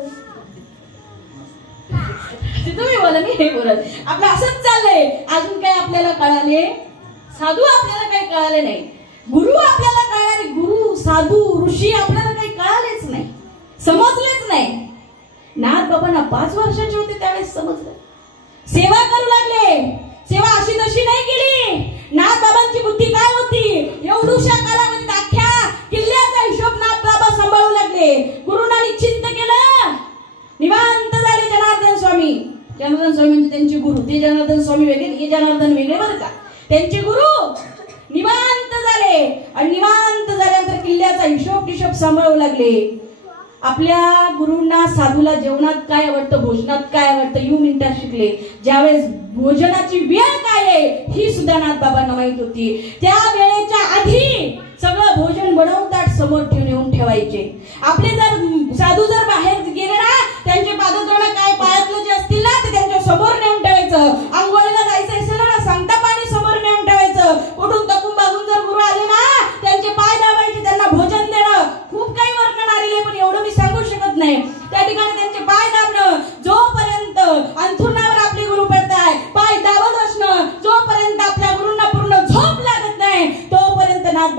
तुम्ही बोला, मी हे बोलत. आपलं असंच चाललंय. अजून काय आपल्याला कळाले? साधू आपल्याला काही कळाले नाही. गुरु आपल्याला कळाले, गुरु साधू ऋषी आपल्याला काही कळालेच नाही, समजलेच नाही. नाथबाबांना 5 वर्षाचे होते त्यावेळेस समजलं. सेवा करू लागले. सेवा अशी तशी नाही केली. नाथबाबांची बुद्धी काय होती? एवढूशा कालावधीत अख्ख्या किल्ल्याचा हिशोब नाथबाबा सांभाळू लागले. गुरुंना निश्चिंत केलं, निवांत झाले जनार्दन स्वामी. जनार्दन स्वामी म्हणजे त्यांचे गुरु. ते जनार्दन स्वामी वेगळे, हे जनार्दन वेगळे बरं का. त्यांचे गुरु निवांत झाले आणि निवांत झाल्यानंतर किल्ल्याचा हिशोब सांभाळू लागले. आपल्या गुरूंना साधूला जेवणात काय आवडतं, भोजनात काय आवडतं, 1 मिनिटात शिकले. ज्यावेळेस भोजनाची वेळ काय आहे ही सुद्धा नाथबाबांना माहित होती. त्या वेळेच्या आधी सगळं भोजन बनवून ताट समोर ठेवून येऊन ठेवायचे. आपले जर साधू जर बाहेर गेले ना, त्यांचे पादद्रोण काय पायातलं जे असतील ना ते त्यांच्या समोर नेऊन ठेवायचं. आंघोळीला जायचं असेल ना, सांगता पाणी समोर नेऊन ठेवायचं. कुठून तकून बागून जर गुरु आले ना, त्यांचे पाय दाबायचे, त्यांना भोजन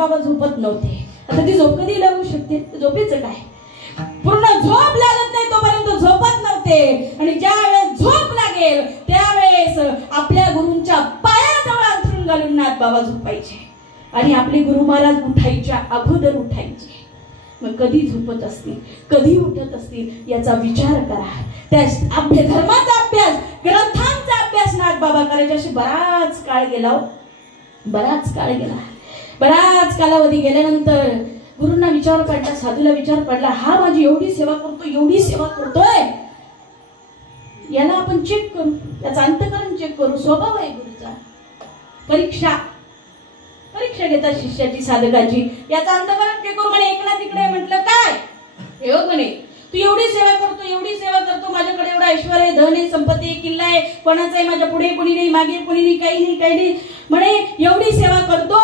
नाथबाबा झोपत नव्हते. आता ती झोप कधी लागू शकते? झोपेचं काय, पूर्ण झोप लागत नाही तोपर्यंत झोपत नव्हते. आणि ज्या वेळेस झोप लागेल त्यावेळेस आपल्या गुरूंच्या पायाजवळ अंथरूण घालून नाथबाबा झोपायचे आणि आपले गुरु महाराज उठायच्या अगोदर उठायचे. मग कधी झोपत असतील, कधी उठत असतील याचा विचार करा. त्या धर्माचा अभ्यास, ग्रंथांचा अभ्यास नाथबाबा करायचे. असे बराच काळ गेला, बराच काळ गेला. बराच कालावधी गेल्यानंतर गुरूंना विचार पडला, साधूला विचार पडला, हा माझी एवढी सेवा करतो, एवढी सेवा करतोय, याला आपण चेक करू, त्याचा अंतकरण चेक करू. स्वभाव आहे गुरुचा. परीक्षा घेतात शिष्याची, साधकाची. याचा अंतकरण चेक करू. म्हणे एकला तिकडे म्हटलं काय हे बघ म्हणे, तू एवढी सेवा करतो, एवढी सेवा करतो, माझ्याकडे एवढा ऐश्वर आहे, धन आहे, संपत्ती आहे, किल्ला आहे, कोणाचा आहे, माझ्या पुढे कोणी नाही, मागे कोणी नाही, काही नाही, काही नाही. म्हणे एवढी सेवा करतो,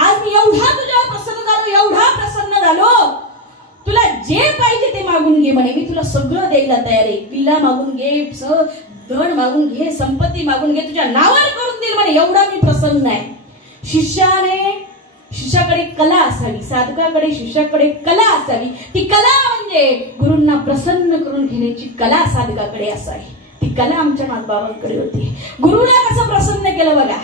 आज मी एवढा तुझ्यावर प्रसन्न झालो, एवढा प्रसन्न झालो, तुला जे पाहिजे ते मागून घे म्हणे, मी तुला सगळं द्यायला तयार आहे. किल्ला मागून घे, धन मागून घे, संपत्ती मागून घे, तुझ्या नावावर करून देईल म्हणे, एवढा मी प्रसन्न आहे. शिष्याकडे कला असावी, साधकाकडे शिष्याकडे कला असावी. ती कला म्हणजे गुरूंना प्रसन्न करून घेण्याची कला साधकाकडे असावी. ती कला आमच्या नाथबाबांकडे होती. गुरुला कसं प्रसन्न केलं बघा.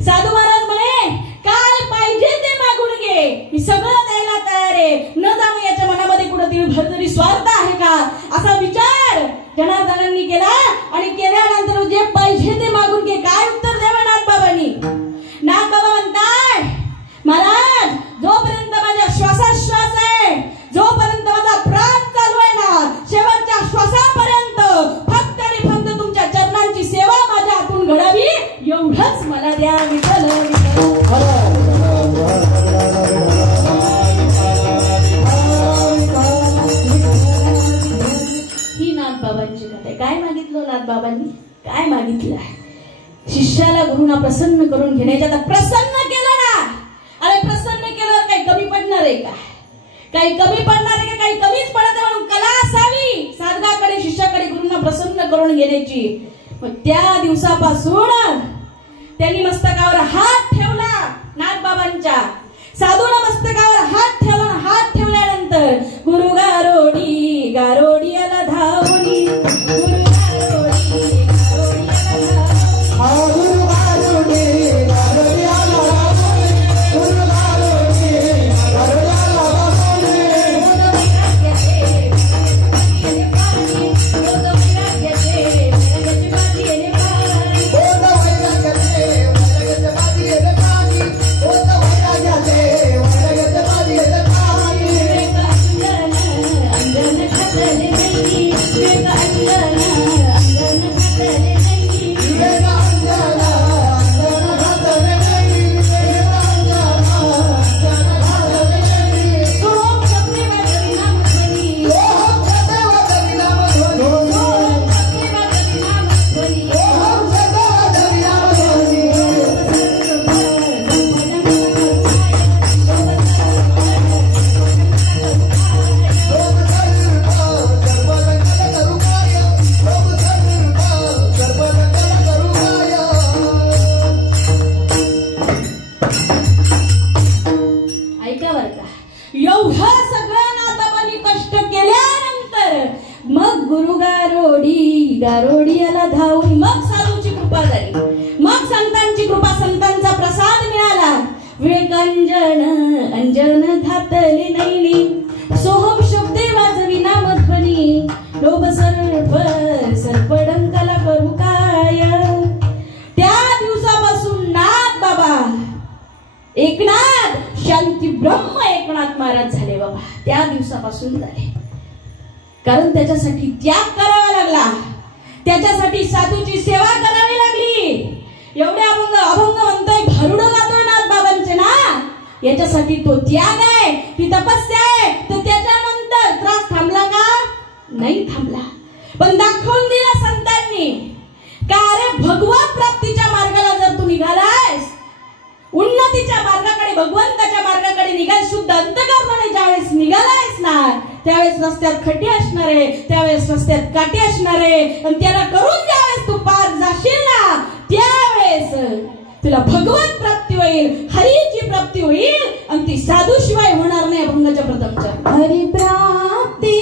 साधू महाराज म्हणे काय पाहिजे ते मागून घे, मी सगळं द्यायला तयार आहे. न जाणू याच्या मनामध्ये कुठेतरी भरतरी स्वार्थ आहे का असा विचार जनार्दनांनी केला. आणि केल्यानंतर जे पाहिजे ते मागून घे. काय उत्तर द्यावं नाथबाबांनी? नाथबाबा म्हणताय, महाराज जोपर्यंत माझ्या श्वासाश्वास आहे, जोपर्यंत माझा प्राण चालू आहे ना, शेवटच्या श्वासापर्यंत फक्त आणि फक्त तुमच्या चरणांची सेवा माझ्या हातून घडावी, एवढंच मला द्या विठ्ठल. ही नाथबाबांची कथा. काय मागितलं नाथबाबांनी? काय मागितलं? शिष्याला गुरुना प्रसन्न करून घेण्याच्या. आता प्रसन्न केलं ना, अरे प्रसन्न केलं काही कमी पडणार आहे का? काही कमी पडणार आहे का? काही कमीच पडत आहे. म्हणून कला असावी साधकाकडे, शिष्याकडे गुरुंना प्रसन्न करून घेण्याची. मग त्या दिवसापासून त्यांनी मस्तकावर हात ठेवला नाथबाबांच्या. साधूला मस्तकावर हात ठेवला. हात ठेवल्यानंतर गुरु गारोडी गारोडी आला धावणी, गुरु गारोडी गारोडी आला धावणी. गारोडियाला धावून मग साधूची कृपा झाली. मग संतांची कृपा, संतांचा प्रसाद मिळाला. विवेकांजन अंजन धातले नैनी, सोहम शब्दे वाजवी नामध्वनी, लोभ सर्प सर्पडंकाला करू काय. त्या दिवसापासून नाथ बाबा एकनाथ शांती ब्रह्म एकनाथ महाराज झाले बाबा. त्या दिवसापासून झाले. कारण त्याच्यासाठी त्याग करावा लागला, त्याच्यासाठी साधूची सेवा करावी लागली. एवढे अभंग म्हणतोय, भारुड गातोय नाथ बाबांचे ना, याच्यासाठी तो त्याग आहे, ती तपस्या आहे. तर त्याच्यानंतर त्रास थांबला का? नाही थांबला. पण दाखवून दिला संतांनी का अरे भगवत प्राप्तीच्या मार्गाला जर तू निघालायस, उन्नतीच्या मार्गाकडे, भगवंताच्या मार्गाकडे निघाल, शुद्ध अंतःकरणाने ज्यावेळेस निघालायस ना, त्यावेळेस रस्त्यात खड्डे असणार आहे, त्यावेळेस रस्त्यात काटे असणार आहे. आणि त्याला करून ज्यावेळेस तू पार जाशील ना, त्यावेळेस तुला भगवत प्राप्ती होईल, हरीची प्राप्ती होईल. आणि ती साधू शिवाय होणार नाही अभंगाच्या प्रथमच्या. हरिप्राप्ती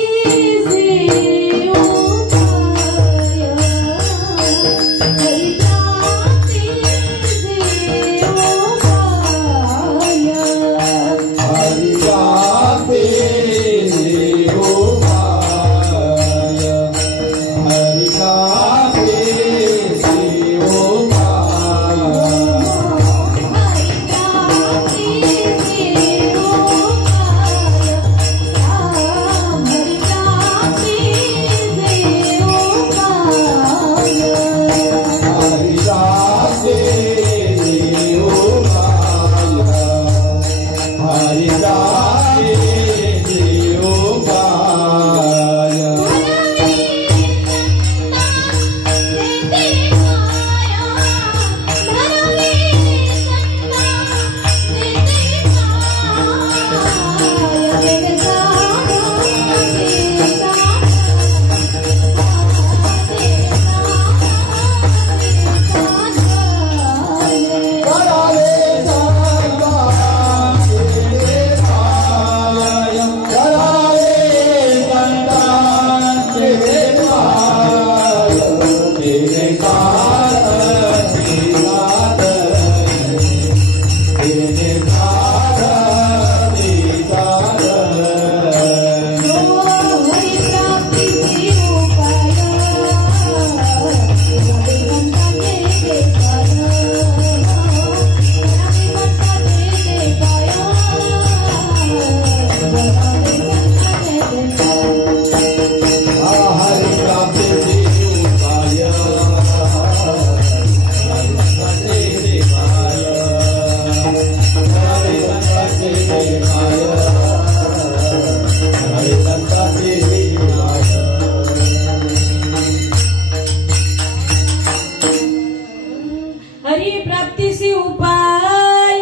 हरिप्राप्तीसी उपाय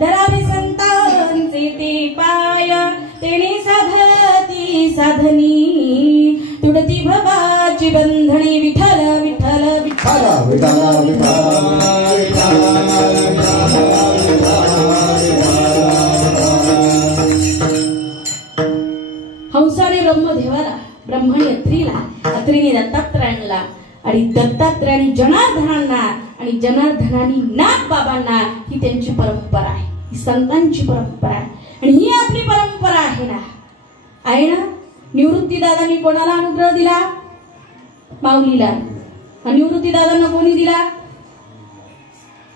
धरावे संतांचे ते पाय तेणे साधती साधनी तुडती भवाची बंधने विठ्ठल विठ्ठल विठ्ठल हंसाने ब्रह्मदेवाला ब्रह्मणी अत्रीला अत्रीने दत्तात्रयांना आणि दत्तात्रयाने जनार्दनांना आणि जनार्दनांनी नागबाबांना ही त्यांची परंपरा आहे. ही संतांची परंपरा आहे आणि ही आपली परंपरा आहे ना. आहे ना. निवृत्ती दादांनी कोणाला अनुग्रह दिला? माऊलीला. निवृत्ती दादांना कोणी दिला?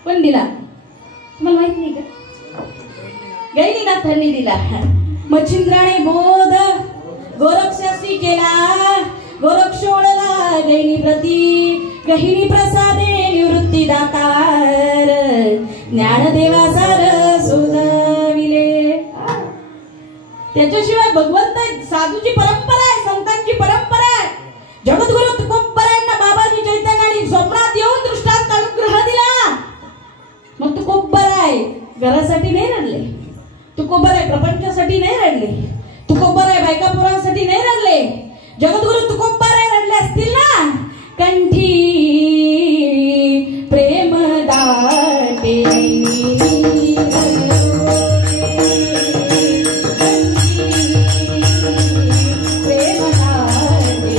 कोण दिला? तुम्हाला माहित नाही का? गैनीनाथांनी दिला. मच्छिंद्राने बोध गोरक्षासी केला गोरक्ष ओळला गैनी प्रती गहिनी प्रसादे निवृत्ती दातार ज्ञानदेवा सार सुधविले. त्याच्याशिवाय भगवंत साधूची परंपरा आहे, संतांची परंपरा आहे. जगद्गुरु तुकोबरायांना बाबाजी चैतन्याने स्वप्नात येऊन दृष्टांत अनुग्रह दिला. मग तुकोबराय घरासाठी नाही रडले, तुकोबराय प्रपंचासाठी नाही रडले, तुकोबराय बायकापुरांसाठी नाही रडले. जगद्गुरु तुकोबराय रडले असतील ना. कंठी प्रेम दाटे प्रेम दाटे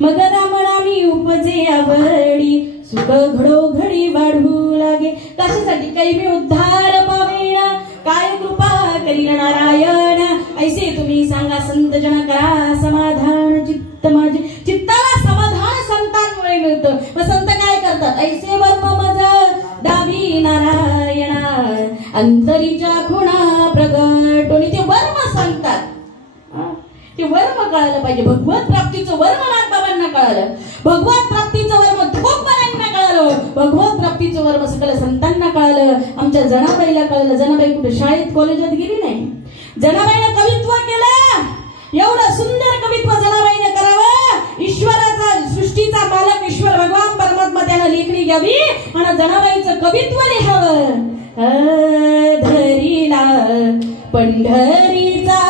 मग रामनामी उपजे आवडी सुख घडोघडी वाढू लागे. कशासाठी काही मी उद्धार पावेना काय कृपा करील नारायण. ऐसे तुम्ही सांगा संत जन करा समाधान चित्त माझे. चित्ताला समाधान संतांमुळे मिळतं. मग संत काय करतात. ऐसे वर्म मज दावी नारायणा अंतरीच्या खुणा प्रगटोनी ते वर्म सांगतात. ते वर्म कळायला पाहिजे. भगवत प्राप्तीचं वर्म नागबाबांना कळालं. भगवत प्राप्तीचं वर्म तुकोबांना कळालं. भगवत प्राप्तीचं वर्म सकल संतांना कळालं. आमच्या जनाबाईला कळालं. जनाबाई कुठे शाळेत कॉलेजात गेली नाही. जनाबाईनं कवित्व केलं. एवढं सुंदर कवित्व जनाबाईने करावं. ईश्वराचा सृष्टीचा मालक ईश्वर भगवान परमात्मा त्याला लेखणी घ्यावी आणि जनाबाईचं कवित्व लिहावं. धरीला पंढरीचा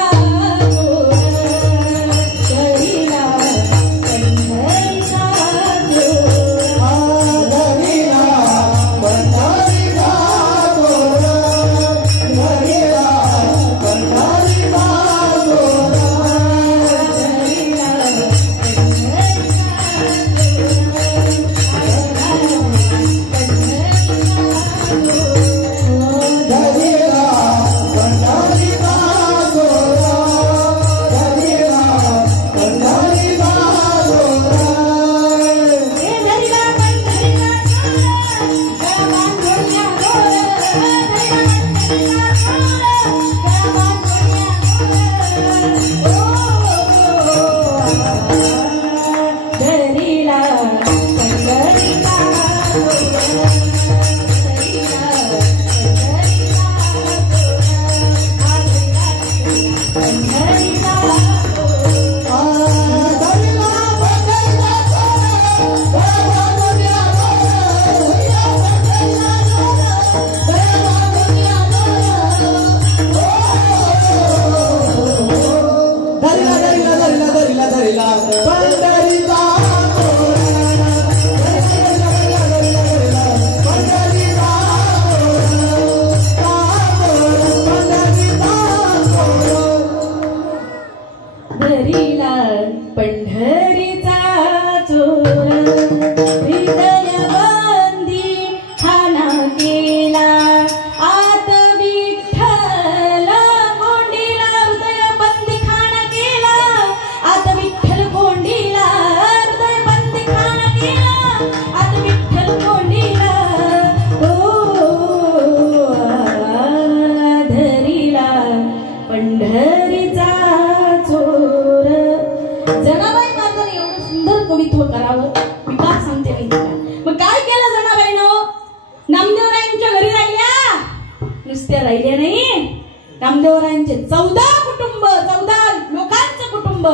नामदेवरायांचे 14 कुटुंब 14 लोकांचं कुटुंब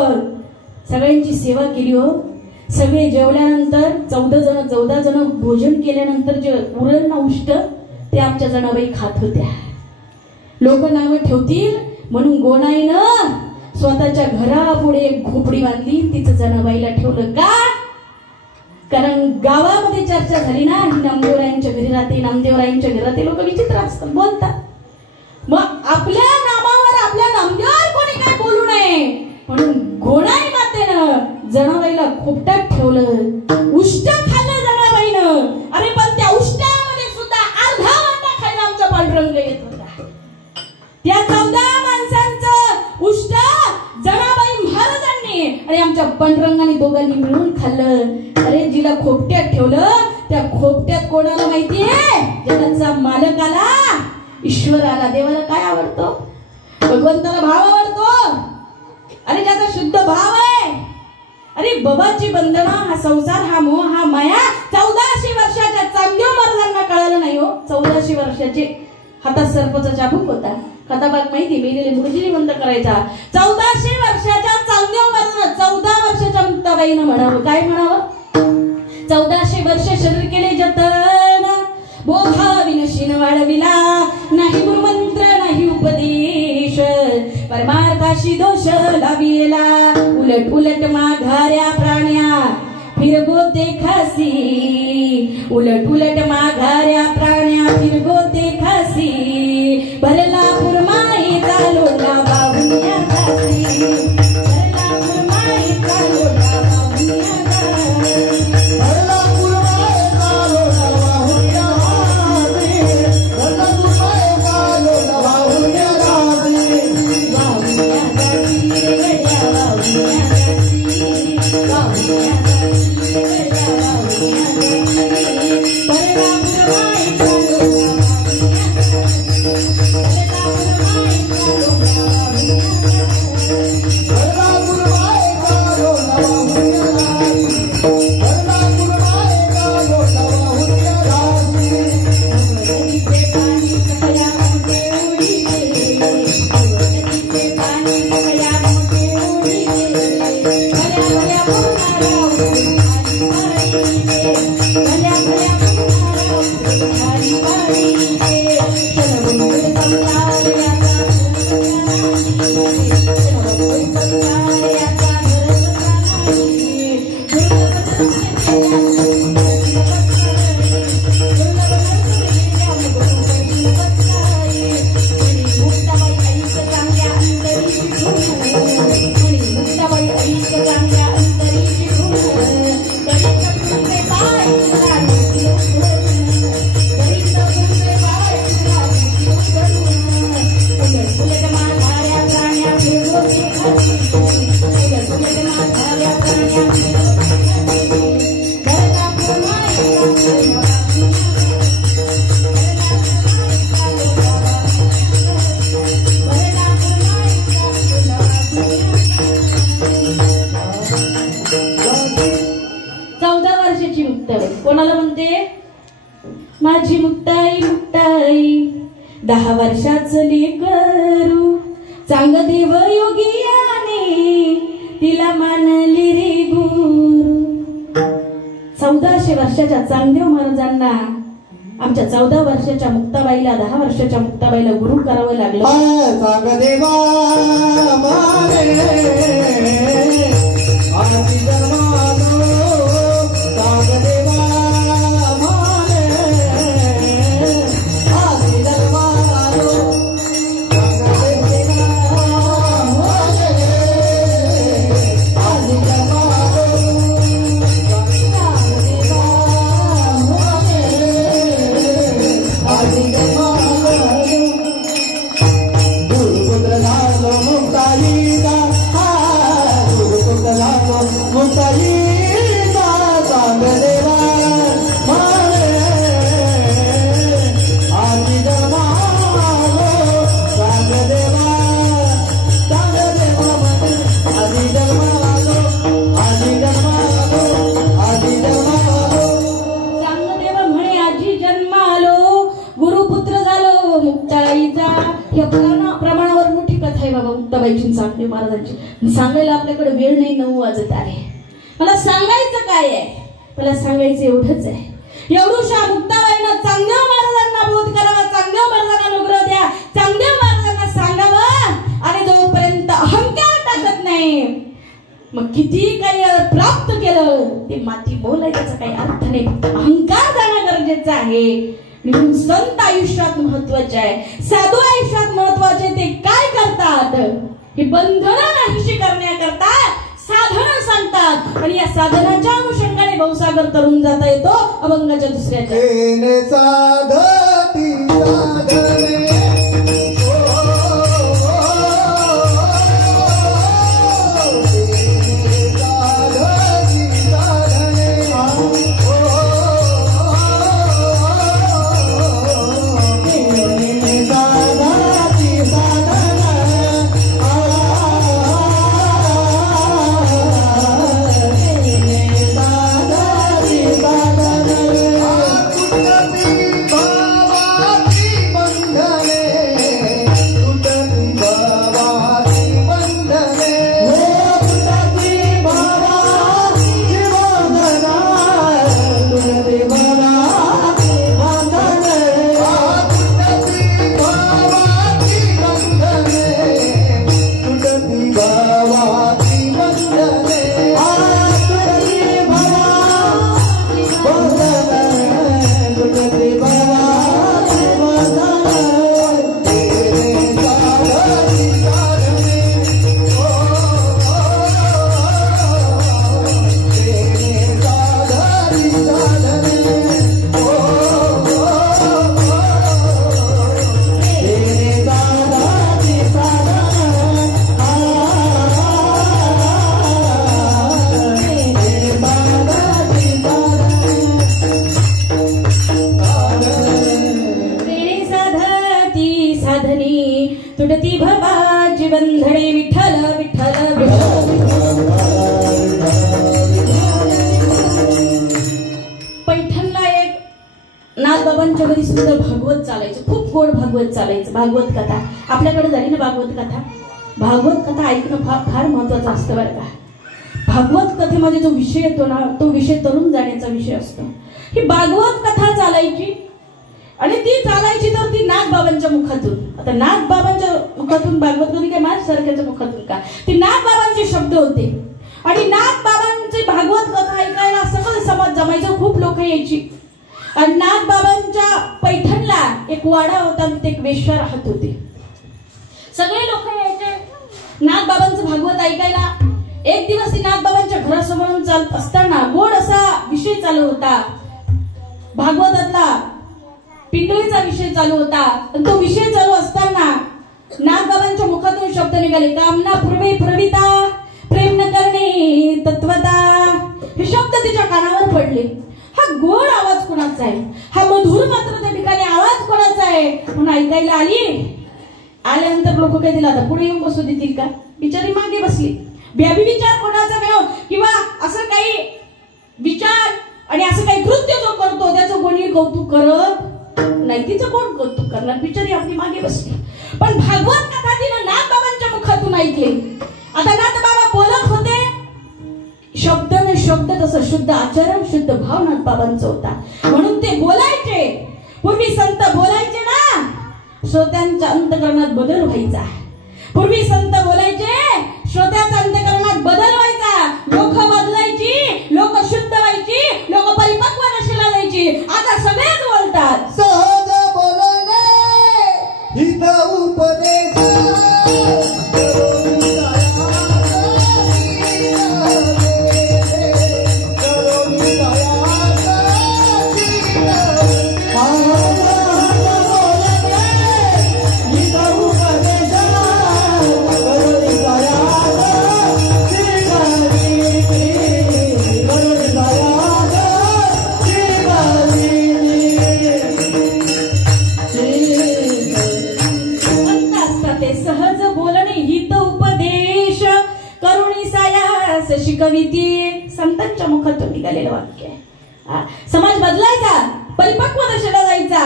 सगळ्यांची सेवा केली हो. सगळे जेवल्यानंतर 14 जण भोजन केल्यानंतर जे उरण उष्ट ते आमच्या जनाबाई खात होत्या. लोक नाव ठेवतील म्हणून गोणाईनं स्वतःच्या घरापुढे एक घोपडी बांधली. तिचं जनाबाईला ठेवलं का कारण गावामध्ये चर्चा झाली ना नामदेवरायांच्या घरी राहते नामदेवरायांच्या घरात लोक विचित्र असतात बोलतात. मग आपल्या नामावर आपल्या नामदेवावर कोणी काय बोलू नये म्हणून गोणाई मातेनं जनाबाईला खोपट्यात ठेवलं. उष्ट खाल्लं जनाबाईनं. अरे पण त्या उष्ट्यामध्ये सुद्धा अर्धा वाटा खायला आमचा पांडुरंग येत होता. त्या 14 माणसांचं उष्ट जनाबाई महाराजांनी आणि आमच्या पांडुरंगाने दोघांनी मिळून खाल्लं. अरे जिला खोपट्यात ठेवलं त्या खोपट्यात कोणाला माहितीये जगाचा मालक आला ईश्वराला. देवाला काय आवडतो भगवंताला भाव आवडतो. अरे ज्याचा शुद्ध भाव आहे. अरे बाबाची बंधना हा संसार हा मोह हा माया 1400 वर्षाच्या चांगदेव महाराजांना कळालं नाही हो. 1400 वर्षाचे हातात सर्पचा चाबूक होता. कथाभाग माहिती मेलेले मुरुजी बंद करायचा. 1400 वर्षाच्या चांगदेव महाराजांना 14 वर्षाच्या मुक्ताबाईनं म्हणावं काय म्हणावं 1400 वर्ष शरीर केले जतन बोधा विनशीन वाढविला नाही गुरुमंत्र नाही उपदेश परमार्थाशी दोष लाविला उलट उलट माघाऱ्या प्राण्या फिरगोते खासी उलट उलट माघाऱ्या प्राण्या फिरगोते खासी भरला पुरमाईचा लोटा बाहुन्या खासी भरला पुरमाईचा लोटा बाहुन्या कोणाला म्हणते माझी मुक्ताई मुक्ताई 10 वर्षाचं लेकरू चांग देव योगियाने तिला मानली रे गुरु. 1400 वर्षाच्या चांगदेव महाराजांना आमच्या 14 वर्षाच्या मुक्ताबाईला 10 वर्षाच्या मुक्ताबाईला गुरु करावं लागलं. प्रमाणावर मोठी कथा आहे बाबा मुक्ताबाईची चांगदेव महाराजांची. सांगायला आपल्याकडे वेळ नाही, 9 वाजत आहे. मला सांगायचं काय आहे, मला सांगायचं एवढंच आहे. एवढूशा मुक्ताबाईनं चांगदेव महाराजांना बोध करावा, चांगदेव महाराजांना अनुग्रह द्या, चांगदेव महाराजांना सांगावं. आणि जोपर्यंत अहंकार टाकत नाही मग किती काही प्राप्त केलं ते माती मोल आहे, त्याचा काही अर्थ नाही. अहंकार जाणं गरजेचं आहे. म्हणून संत आयुष्यात महत्वाचे आहे, साधू आयुष्यात महत्वाचे. ते काय करतात, हे बंधनं नाहीशी करण्याकरता साधनं सांगतात. आणि या साधनाच्या अनुषंगाने भवसागर तरुण जाता येतो. अभंगाच्या दुसऱ्याच्या भावाची बंधन तुटती भवाची बंधने विठ्ठल विठ्ठल विठ्ठल. पैठणला एक नाथबाबांच्या घरी सुद्धा भागवत चालायचं, खूप गोड भागवत चालायचं. भागवत कथा आपल्याकडे झाली ना, भागवत कथा. भागवत कथा ऐकणं फार महत्वाचं असतं बरं का. भागवत कथेमध्ये जो विषय येतो ना, तो विषय तरुण जाण्याचा विषय असतो. ही भागवत कथा चालायची आणि ती चालायची तर ती नाथबाबांच्या मुखातून. आता नाथबाबांच्या मुखातून भागवत कधी काय माझ्यासारख्याच्या मुखातून का, ती नाथबाबांचे शब्द होते आणि नाथबाबांची भागवत कथा ऐकायला सगळं समाज जमायचं, खूप लोक यायची. आणि नाथबाबांच्या पैठणला एक वाडा होता, तिथे एक वेश्या राहत होते. सगळे लोक यायचे नाथबाबांचं भागवत ऐकायला. एक दिवस ती नाथबाबांच्या घरासमोरून चालत असताना गोड असा विषय चालू होता, भागवतातला पिंडळीचा विषय चालू होता. तो विषय चालू असताना नाथबाबांच्या मुखातून शब्द निघाले, कामना पूर्वे प्रविता प्रेम न करणे तत्वता. हे शब्द तिच्या कानावर पडले. हा गोड आवाज कोणाचा आहे, हा मधुर मात्र त्या ठिकाणी आवाज कोणाचा आहे म्हणून ऐकायला आली. आल्यानंतर लोक काय दिला, आता पुढे येऊन बसू देतील का, बिचारी मागे बसली. व्यापी विचार कोणाचा मिळव किंवा असं काही विचार आणि असं काही कृत्य जो करतो त्याचं कोणी कौतुक करत नाही, तिचं कोण कौतुक करणार, बिचारी आपली मागे बसली. पण भागवत कथा तिनं नाथबाबांच्या मुखातून ऐकली. आता नाथबाबा बोलत होते, शब्द न शब्द तसं शुद्ध आचरण शुद्ध भाव नाथबाबांचा होता म्हणून ते बोलायचे. पूर्वी संत बोलायचे ना, श्रोत्यांच्या अंतकरणात बदल व्हायचा. पूर्वी संत बोलायचे, श्रोत्याच्या अंतकरणात बदल व्हायचा. लोक बदलायची, लोक शुद्ध व्हायची, लोक परिपक्व नशेला जायची. आता सगळेच बोलतात. सहज बोलणे हित उपदेश शिकविती. संतांच्या मुखातून निघालेलं वाक्य आहे. समाज बदलायचा, परिपक्व दशेला जायचा.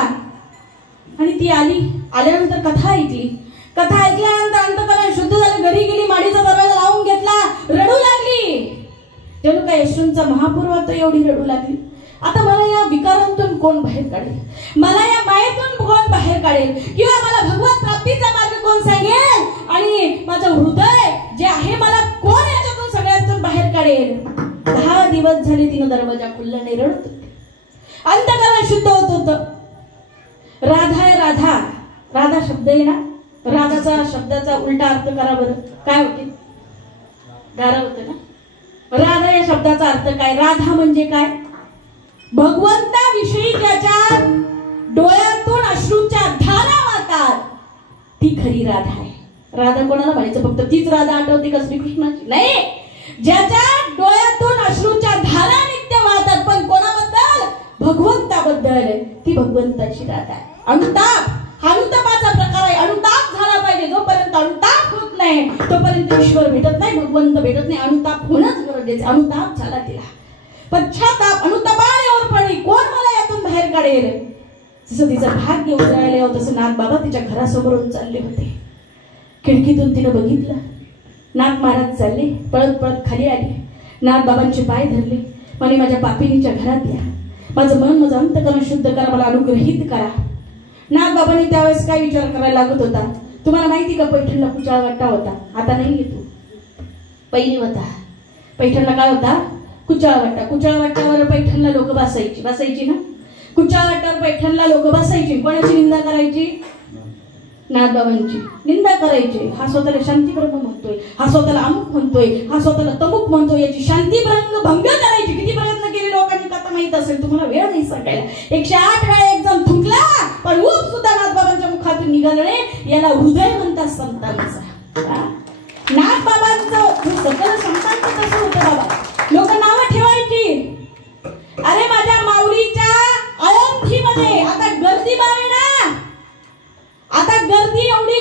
आणि ती आली. आल्यानंतर कथा ऐकली. कथा ऐकल्यानंतर अंतकरण शुद्ध झालं. घरी गेली, माडीचा दरवाजा लावून घेतला, रडू लागली. जणू काय यशूंचा महापूर्वात एवढी रडू लागली. आता मला या विकारांतून कोण बाहेर काढेल, मला या मायेतून कोण बाहेर काढेल, किंवा मला भगवत प्राप्तीचा मार्ग कोण सांगेल, आणि माझं हृदय जे आहे मला कोण याच्यातून सगळ्यातून बाहेर काढेल. 10 दिवस झाले तिनं दरवाजा खुल्ला नाही, रडत होती. अंतकरण शुद्ध होत होतं. राधा आहे, राधा. राधा शब्द आहे ना, राधाचा शब्दाचा उलटा अर्थ करा बरं, काय होते, गारा होते ना. राधा या शब्दाचा अर्थ काय, राधा म्हणजे काय, भगवंताविषयी ज्याच्या डोळ्यातून अश्रूच्या धारा वाहतात ती खरी राधा आहे. राधा कोणाला म्हणायचं, फक्त तीच राधा आठवते का श्रीकृष्णाची, नाही. ज्याच्या डोळ्यातून अश्रूच्या धारा नित्य वाहतात, पण कोणाबद्दल, भगवंताबद्दल, ती भगवंताची राधा आहे. अनुताप, अनुतापाचा प्रकार आहे. अनुताप झाला पाहिजे. जोपर्यंत अनुताप होत नाही तोपर्यंत ईश्वर भेटत नाही, भगवंत भेटत नाही. अनुताप होणंच गरजेचं. अनुताप झाला तिला, पश्चाताप, अनुतापाने ओरपणी, कोण मला यातून बाहेर काढेल. जसं तिचं भाग्य उजळले होतं तसं नाथबाबा तिच्या घरासमोरून चालले होते. खिडकीतून तिनं बघितलं, नाथ महाराज चालले. पळत पळत खाली आली, नाथबाबांचे पाय धरले. म्हणे माझ्या पापिनीच्या घरात या, माझं मन माझं अंतकरण शुद्ध करा, मला अनुग्रहित करा. नाथबाबांनी त्यावेळेस काय विचार करायला लागत होता, तुम्हाला माहिती का, पैठणला कुचाळ वाटा होता. आता नाही येतो, पहिली होता. पैठणला काय होता, कुचाळ वाटा. कुचाळ वाट्यावर पैठणला लोक बसायची ना. कुचाळ वाट्यावर पैठणला लोक बसायची. कोणाची निंदा करायची, नाथबाबांची निंदा करायची. हा स्वतःला शांतीब्रह्म म्हणतोय, हा स्वतःला अमुक म्हणतोय, हा स्वतःला तमुक म्हणतोय, याची शांतीब्रह्म भंग करायची. किती प्रयत्न केले लोकांनी, कथा माहित असेल तुम्हाला, वेळ नाही सांगायला. 108 वेळा एकदम थुंकला, पण ऊप सुद्धा नाथबाबांच्या मुखातून निघालं नाही. याला हृदय म्हणतात संतांचा. नाथबाबांचं सगळं संतांचं कसं होतं बाबा, लोक नावं ठेवायची. अरे माझ्या माऊलीच्या अळंथीमध्ये आता गर्दी बाळे ना, आता गर्दी एवढी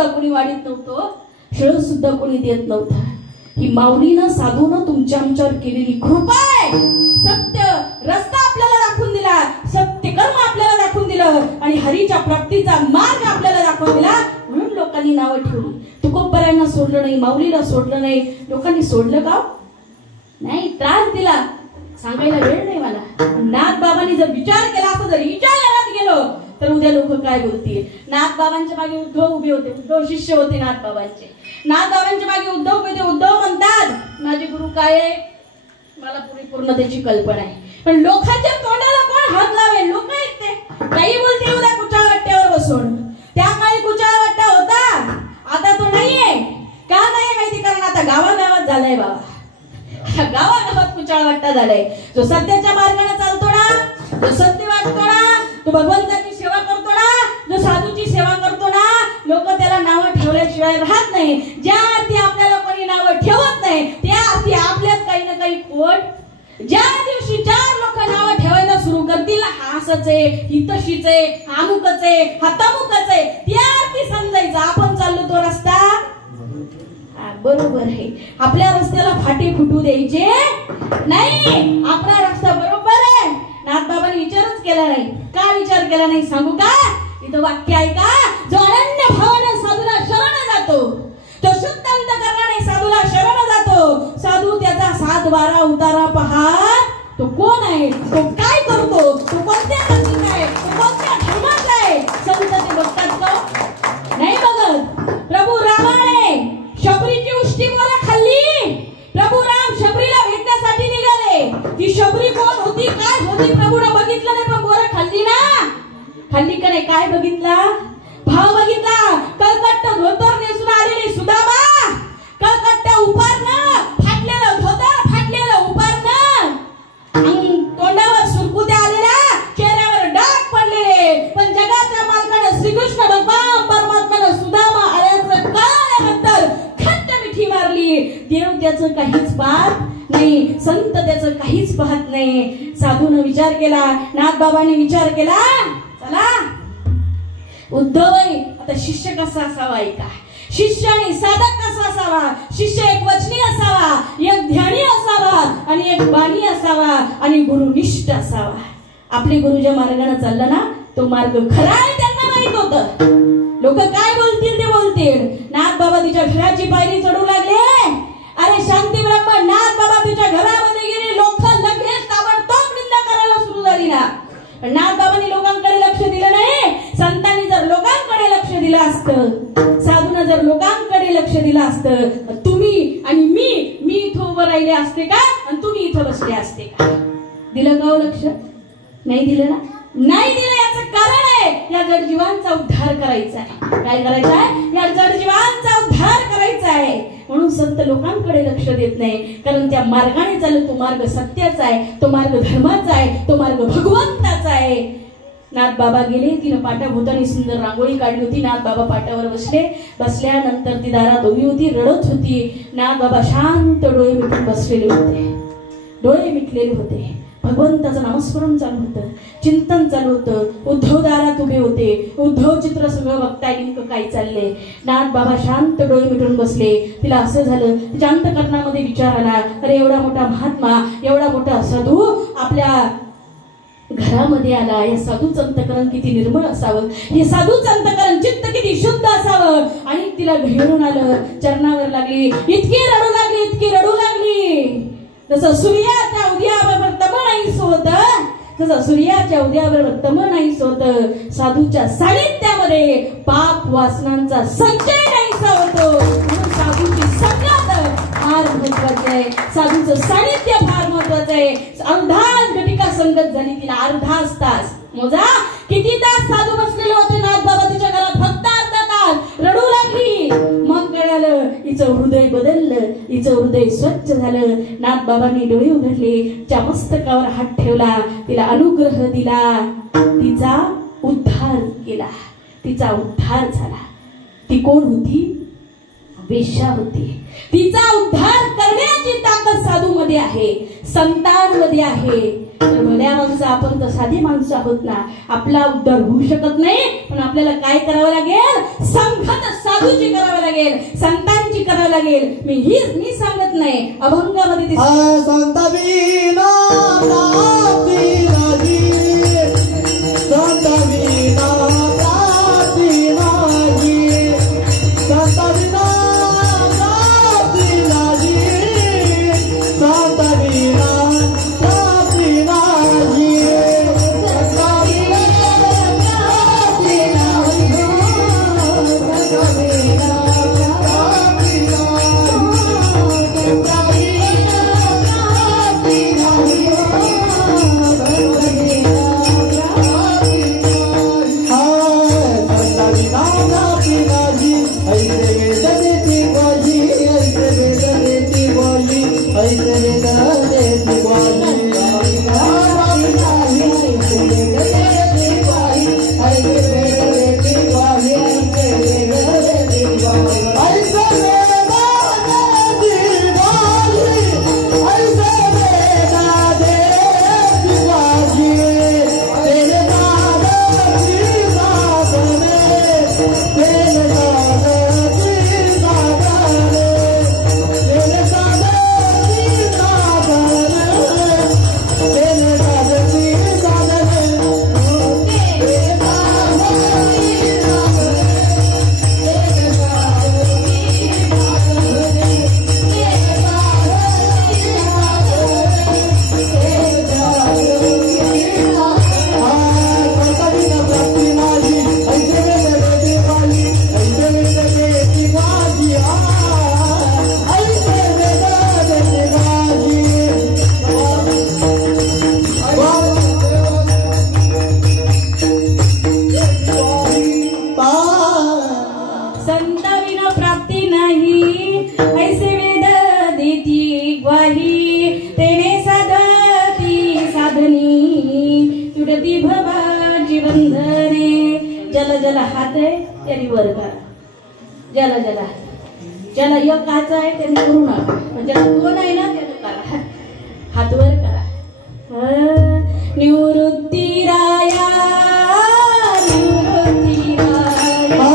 सुद्धा कोणी वाढीत नव्हतं, शिळ सुद्धा कोणी देत नव्हतं. ही माऊलीनं साधूनं तुमच्या आमच्यावर केलेली कृपा आहे. सत्य रस्ता आपल्याला दाखवून दिला, सत्य कर्म आपल्याला दाखवून दिलं आणि हरीच्या प्राप्तीचा मार्ग आपल्याला दाखवून दिला. म्हणून लोकांनी नावं ठेवली. तुकोबरायांना सोडलं नाही, माऊलीला सोडलं नाही. लोकांनी सोडलं का नाही, त्रास दिला, सांगायला वेळ नाही मला. नाथबाबांनी जर विचार केला असता, जर विचारात गेलो तर उद्या लोक काय बोलतील. नाथबाबांच्या मागे उद्धव उभे होते, उद्धव शिष्य होते नाथबाबांचे. नाथबाबांच्या मागे उद्धव उभे होते. उद्धव म्हणतात माझे गुरु काय आहे मला पूर्ण त्याची कल्पना आहे, पण लोकांच्या तोंडाला कोण हात लावेल. लोक आहेत ते काही बोलतील उद्या कुचाळ वाट्यावर बसून. त्या काळी कुचाळ वाट्या होता, आता तो नाहीये. का नाही माहिती, कारण आता गावागावात झालाय बाबा, गावागावात कुचाळ वाट्टा झालाय. जो सत्याच्या मार्गाने चालतो ना, जो सत्य वाटतो ना, तो भगवंताची सेवा करतो ना, जो साधूची सेवा करतो ना, लोक त्याला नावं ठेवल्याशिवाय राहत नाही. ज्या अर्थी आपल्याला कोणी नावं ठेवत नाही त्या अर्थी आपल्यात काही ना काही खोट. ज्या दिवशी 4 लोक नावं ठेवायला सुरू करतील, हा असंच आहे, ही तशीच आहे, हा अमुकच आहे, हा तमुकच आहे, त्या अर्थी समजायचं आपण चाललो तो रस्ता बरोबर आहे. आपल्या रस्त्याला फाटे फुटू द्यायचे नाही, आपला रस्ता बरोबर आहे. नाथबाबांनी विचारच केला नाही. का विचार केला नाही सांगू का? इथं वाक्य आहे का, जो अनन्य भावाने साधूला शरण जातो, तो शुद्ध अंतकरणाने साधूला शरण जातो. साधू त्याचा 7 12 उतारा पहा, तो कोण आहे, तो काय करतो, तो कोणत्या जातीचा आहे, तो कोणत्या धर्माचा आहे, संत ते बघतात का नाही बघत. प्रभू रामाने शबरीची उष्टी बोरं खाल्ली. प्रभू राम शबरीला भेटण्यासाठी निघाले. ती शबरी कोण होती, काय होती प्रभूने बघितलं नाही, पण बोरं खाल्ली ना. खाल्ली का नाही, काय बघितला, भाव बघितला. कळकट्ट धोतर नेसून आलेली सुदामा, कळकट्ट उपारणं, फाटलेलं धोतर, फाटलेलं उपारणं, तोंडावर सुरकुत्या आलेल्या, चेहऱ्यावर डाग पडलेले. पण जगाच्या मालकानं श्रीकृष्ण भगवान परमात्म्यानं सुदामा आल्याचं कळल्यानंतर खट्ट मिठी मारली. देव त्याचं काहीच पाहत नाही, संत त्याचं काहीच पाहत नाही. साधून विचार केला, नाथबाबांनी विचार केला, चला उद्धव आता शिष्य कसा असावा ऐका. शिष्य आणि साधक कसा असावा. शिष्य एक वचनी असावा, एक ध्यानी असावा आणि एक बाणी असावा आणि गुरुनिष्ठ असावा. आपले गुरु ज्या मार्गाने चालला ना, तो मार्ग खरा आहे त्यांना माहित होतं. लोक काय बोलतील ते बोलतील. नाथबाबा तिच्या घराची पायरी चढू लागले. अरे शांती ब्रह्म, नाथबाबा तिच्या घरामध्ये गेले. लोक लगेच ताबडतोब निंदा करायला सुरू झाली ना. नाथबाबांनी लोकांकडे लक्ष दिलं नाही. संतांनी जर लोकांकडे लक्ष दिलं असतं, साधूनं जर लोकांकडे लक्ष दिलं असतं, तुम्ही आणि मी इथं उभं राहिले असते का आणि तुम्ही इथं बसले असते का? दिलं का लक्ष? नाही दिलं ना. नाही दिलं याचं कारण आहे, या जड जीवांचा उद्धार करायचा आहे. काय करायचा आहे? या जड जीवांचा उद्धार करायचा आहे. म्हणून संत लोकांकडे लक्ष देत नाही, कारण त्या मार्गाने चालू, तो मार्ग सत्याचा आहे, तो मार्ग धर्माचा आहे, तो मार्ग भगवंताचा आहे. नाथबाबा गेले. तिनं पाटाभोवतानी सुंदर रांगोळी काढली होती. नाथबाबा पाटावर बसले. बसल्यानंतर ती दारात उभी होती, रडत होती. नाथबाबा शांत डोळे मिटून बसलेले होते, डोळे मिटलेले होते. भगवंताचं नामस्मरण चालू होतं, चिंतन चालू होतं. उद्धव दारात उभे होते. उद्धव चित्र सगळं बघताय नेमकं काय चाललंय. नाथबाबा शांत डोळे मिटून बसले. तिला असं झालं, तिच्या अंतःकरणामध्ये विचार आला, अरे एवढा मोठा महात्मा, एवढा मोठा साधू आपल्या घरामध्ये आला. या साधूचं अंतःकरण किती निर्मळ असावं, हे साधूचं अंतःकरण चित्त किती शुद्ध असावं. आणि तिला घेऊन आलं, चरणावर लागली. इतकी रडू लागली, इतकी रडू लागली. जसं सूर्याच्या उदयाबरोबर तम नाहीस होत, जसं सूर्याच्या उदयाबरोबर तम नाहीस होत, साधूच्या सानिध्यामध्ये पाप वासनांचा संचय नाहीसा होतो. म्हणून साधूची संगत फार महत्वाची आहे, साधूचं सानिध्य फार महत्वाचं आहे. अर्धाच घटिका संगत झाली तिला, अर्धाच तास. मोजा किती तास साधू बसलेले होते नाथबाबा तिच्या घरात, फक्त अर्धा तास. रडू लागली. मग कळालं हिचं हृदय बदललं, हिचं हृदय स्वच्छ झालं. नाथबाबांनी डोळे उघडले, तिच्या मस्तकावर हात ठेवला, तिला अनुग्रह दिला, तिचा उद्धार केला, तिचा उद्धार झाला. ती कोण होती? वेश्या होती. तिचा उद्धार करण्याची ताकद साधूमध्ये आहे, संतांमध्ये आहे. तर भल्या माणसं आपण तर साधी माणसं आहोत ना, आपला उद्धार होऊ शकत नाही. पण आपल्याला काय करावं लागेल? संघात साधूची करावं लागेल, संतांची करावं लागेल. मी सांगत नाही, अभंगामध्ये ती संतवीना प्राप्ती नाही, संतवीना प्राप्ती नाही, संतवीना प्राप्ती नाही, संतवीना प्राप्ती नाही, संतवीना प्राप्ती नाही, संतवीना प्राप्ती ज्याला हात आहे त्यांनी वर करा, ज्याला एक हात आहे त्यांनी करू नका, पण ज्याला दोन आहे ना त्याने करा, हात वर करा. निवृत्ती राया निवृत्ती राया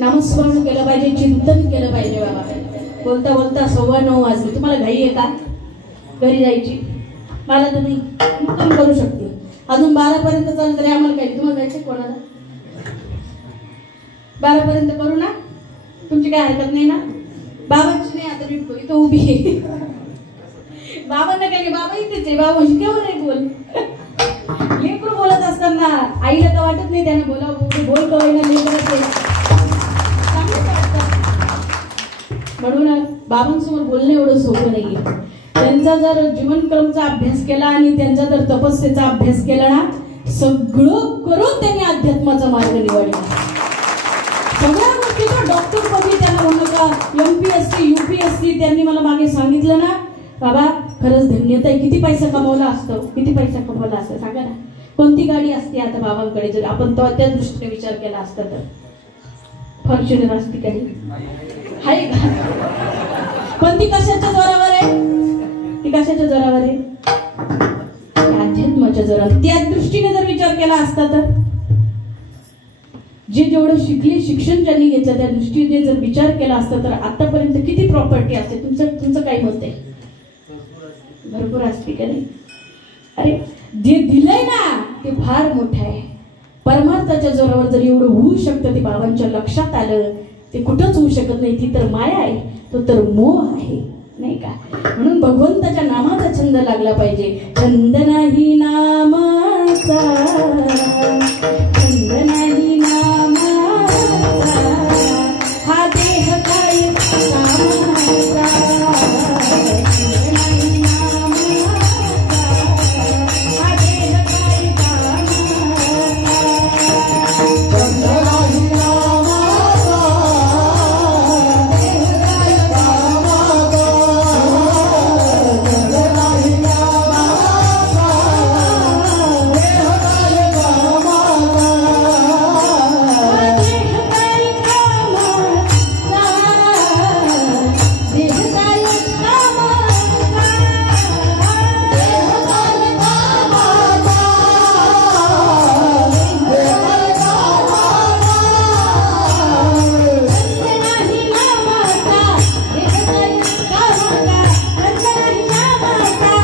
नामस्मरण केलं पाहिजे, चिंतन केलं पाहिजे बाबा. बोलता बोलता 9:15 वाजले. तुम्हाला घाई आहे का घरी जायची? मला तुम्ही मुक्काम करू शकते. अजून 12 पर्यंत चालू तरी आम्हाला काही. तुम्हाला जायचं कोणाला? 12 पर्यंत करू ना? तुमची काय हरकत नाही ना? बाबांची नाही आता मी इथं उभी आहे. बाबांना काय? बाबा इथेच आहे. बाबा केव्हा नाही बोल. लेकरू बोलत असताना आईला तर वाटत नाही त्याने बोलावं. बोल कवायला लेकरच म्हणून बाबांसमोर बोलणं एवढं सोपं नाहीये. त्यांचा जर जीवनक्रमचा अभ्यास केला आणि त्यांचा जर तपस्येचा अभ्यास केला ना, सगळं करून त्यांनी अध्यात्माचा मार्ग निवडला. सगळ्या गोष्टीचा डॉक्टर पदवी त्यांना म्हणू का, MPSC UPSC त्यांनी मला मागे सांगितलं ना, बाबा खरंच धन्यता आहे. किती पैसा कमवला असतो? किती पैसा कमवला असतो सांगा ना? कोणती गाडी असते आता बाबांकडे जर आपण त्या दृष्टीने विचार केला असता तर? फॉर्च्युनर असते काही आहे का? पण ती कशाच्या जोरावर आहे? ती कशाच्या जोरावर आहे? अध्यात्माच्या जोरावर. त्या दृष्टीने जर विचार केला असता तर जे जेवढं शिकले, शिक्षण ज्यांनी घेतलं त्या दृष्टीने जर विचार केला असता तर आतापर्यंत किती प्रॉपर्टी असते? तुमचं काय मत आहे? भरपूर असते का नाही? अरे जे दिलंय ना ते फार मोठं आहे. परमार्थाच्या जोरावर जर एवढं होऊ शकतं, ते बाबांच्या लक्षात आलं, ते कुठंच होऊ शकत नाही. ती तर माया आहे, तो तर मोह आहे. नाही का? म्हणून भगवंताच्या नामाचा छंद लागला पाहिजे. छंद नाही नामाचा, छंद नाही नामाचा, हा देह काय कामाचा. छंद नाही नामाचा, हा देह काय कामाचा. छंद नाही नामाचा, देह काय कामाचा. छंद नाही नामाचा, देह काय कामाचा. देह काय कामाचा, देह काय कामाचा. देह काय कामाचा, देह काय कामाचा. नाही नामाचा, देह काय कामाचा. छंद नाही नामाचा,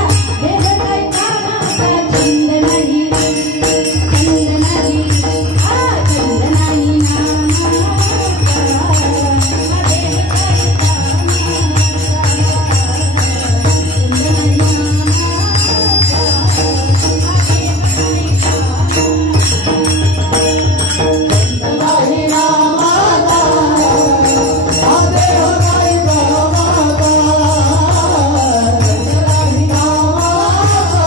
देह काय कामाचा. छंद नाही, छंद नाही, छंद नाही नामाचा, देह काय नाही नामाचा, हा देह काय कामाचा. नाही नामाचा,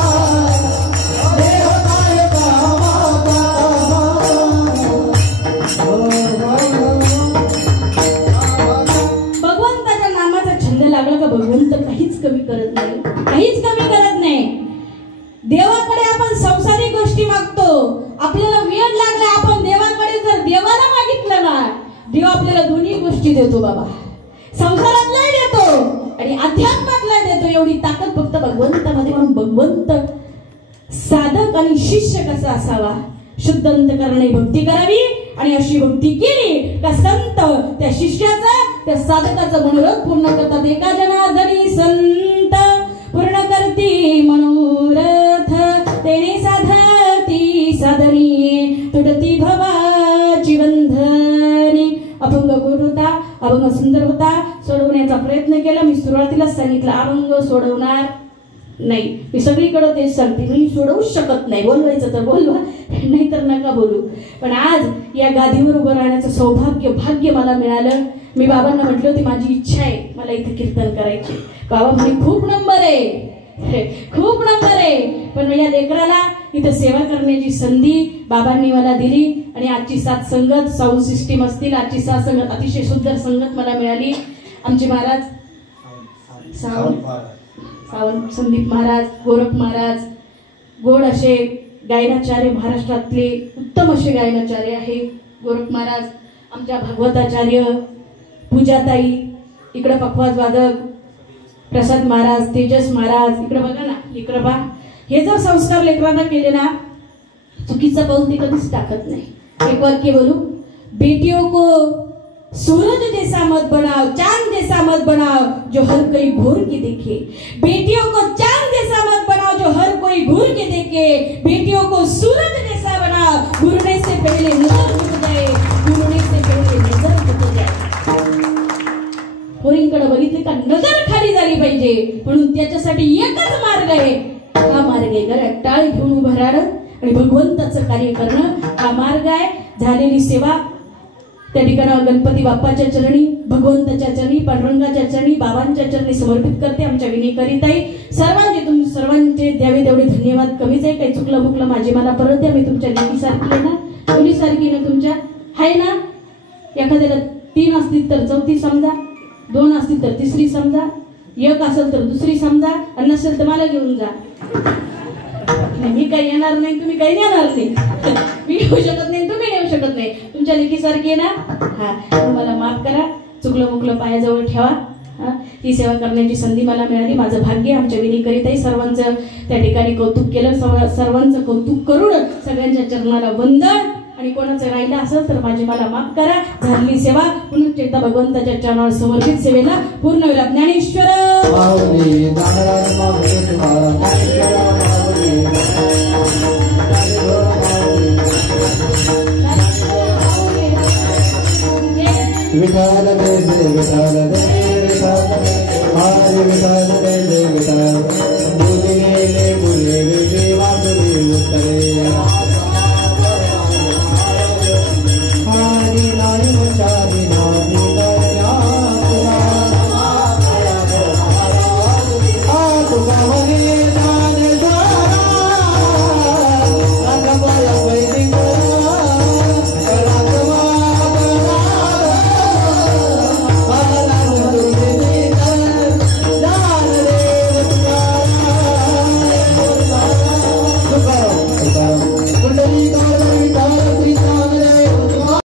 देह काय कामाचा. भगवंताच्या नामाचा छंद लागला का भगवंत काहीच कमी करत नाही, काहीच कमी करत नाही. देवाकडे आपण संसारिक गोष्टी मागतो, आपल्याला वेळ लागला आपण देवाकडे जर देवाला मागितलं ना, देव आपल्याला दोन्ही गोष्टी देतो बाबा. संसारातलाही देतो आणि अध्यात्मातला देतो. एवढी ताकद फक्त भगवंतामध्ये. म्हणून भगवंत साधक आणि शिष्य कसा असावा, शुद्ध अंतकरणाने भक्ती करावी आणि अशी भक्ती केली का संत त्या शिष्याचा त्या साधकाचा मनोरथ पूर्ण करतात. एका जनार्दनी संत पूर्ण करती मनोरथ, तेने साधती साधनी तुटती भवाची बंधनी. अभंग गोड होता, अभंग सुंदर होता. सोडवण्याचा प्रयत्न केला. मी सुरुवातीलाच सांगितलं अभंग सोडवणार नाही. मी सगळीकडे तेच सांगते, मी सोडवूच शकत नाही. बोलवायचं तर बोलवा, नाही तर नका बोलू. पण आज या गादीवर उभं राहण्याचं सौभाग्य भाग्य मला मिळालं. मी बाबांना म्हटलं होती माझी इच्छा आहे मला इथे कीर्तन करायची. बाबा म्हणे खूप नंबर आहे, खूप नंबर आहे. पण या लेकराला इथं सेवा करण्याची संधी बाबांनी मला दिली. आणि आजची सात संगत साऊंड सिस्टीम असतील, आजची सात संगत अतिशय सुंदर संगत मला मिळाली. आमचे महाराज सावंत संदीप महाराज, गोरख महाराज, गोड असे गायनाचार्य, महाराष्ट्रातले उत्तम असे गायनाचार्य आहे गोरख महाराज. आमच्या भागवताचार्य पूजाताई, इकडे पखवाज वादक प्रसाद महाराज, तेजस महाराज, इकडे बघा ना, इकडे बा. हे जर संस्कार लेकरांना केले ना, चुकीचं पाऊल ते कधीच टाकत नाही. एक वाक्य बोलू, बेटियों को सूरज जैसा मत बनाओ, चांद जैसा मत बनाओ जो हर कोई घूर के देखे. बेटियों को चांद जैसा मत बनाओ जो हर कोई घूर के देखे. बेटियों को सूरज जैसा बनाओ, घूरने से पहले नजर झुक जाए, घूरने से पहले नजर झुक जाए. पोरींकडे बघितले का नजर खाली झाली पाहिजे. म्हणून त्याच्यासाठी एकच मार्ग आहे, हा मार्ग आहे घरात टाळ घेऊन उभं राहणं आणि भगवंताचं कार्य करणं. हा मार्ग आहे. झालेली सेवा त्या ठिकाणी गणपती बाप्पाच्या चरणी, भगवंताच्या चरणी, पांडुरंगाच्या चरणी, बाबांच्या चरणी समर्पित करते. आमच्या विनीकरिताई सर्वांचे द्यावे तेवढे धन्यवाद कमीच आहे. काही चुकलं मुकलं माझे मला परत द्या. मी तुमच्या लेकीसारखी आहे ना, मुलीसारखी ना, तुमच्या आहे ना. एखाद्याला 3 असतील तर 4थी समजा, 2 असतील तर 3री समजा, 1 असेल तर 2री समजा, आणि नसेल तर मला घेऊन जा. मी काही येणार नाही, तुम्ही काही येणार नाही. मी येऊ शकत नाही, तुम्ही येऊ शकत नाही. तुमच्या लेकीसारखी आहे ना. हा, तुम्हाला माफ करा, चुकलं मुकलं पायाजवळ ठेवा. ही सेवा करण्याची संधी मला मिळाली, माझं भाग्य. आमच्या विनीकरिताही सर्वांचं त्या ठिकाणी कौतुक केलं. सर्वांचं कौतुक करून सगळ्यांच्या चरणाला वंदन. आणि कोणाचं राहिलं असेल तर माझी मला माफ करा. झालेली सेवा पुन्हा एकदा भगवंताच्या चरणावर समर्पित सेवेला पूर्ण वेळा ज्ञानेश्वर विठ्ठल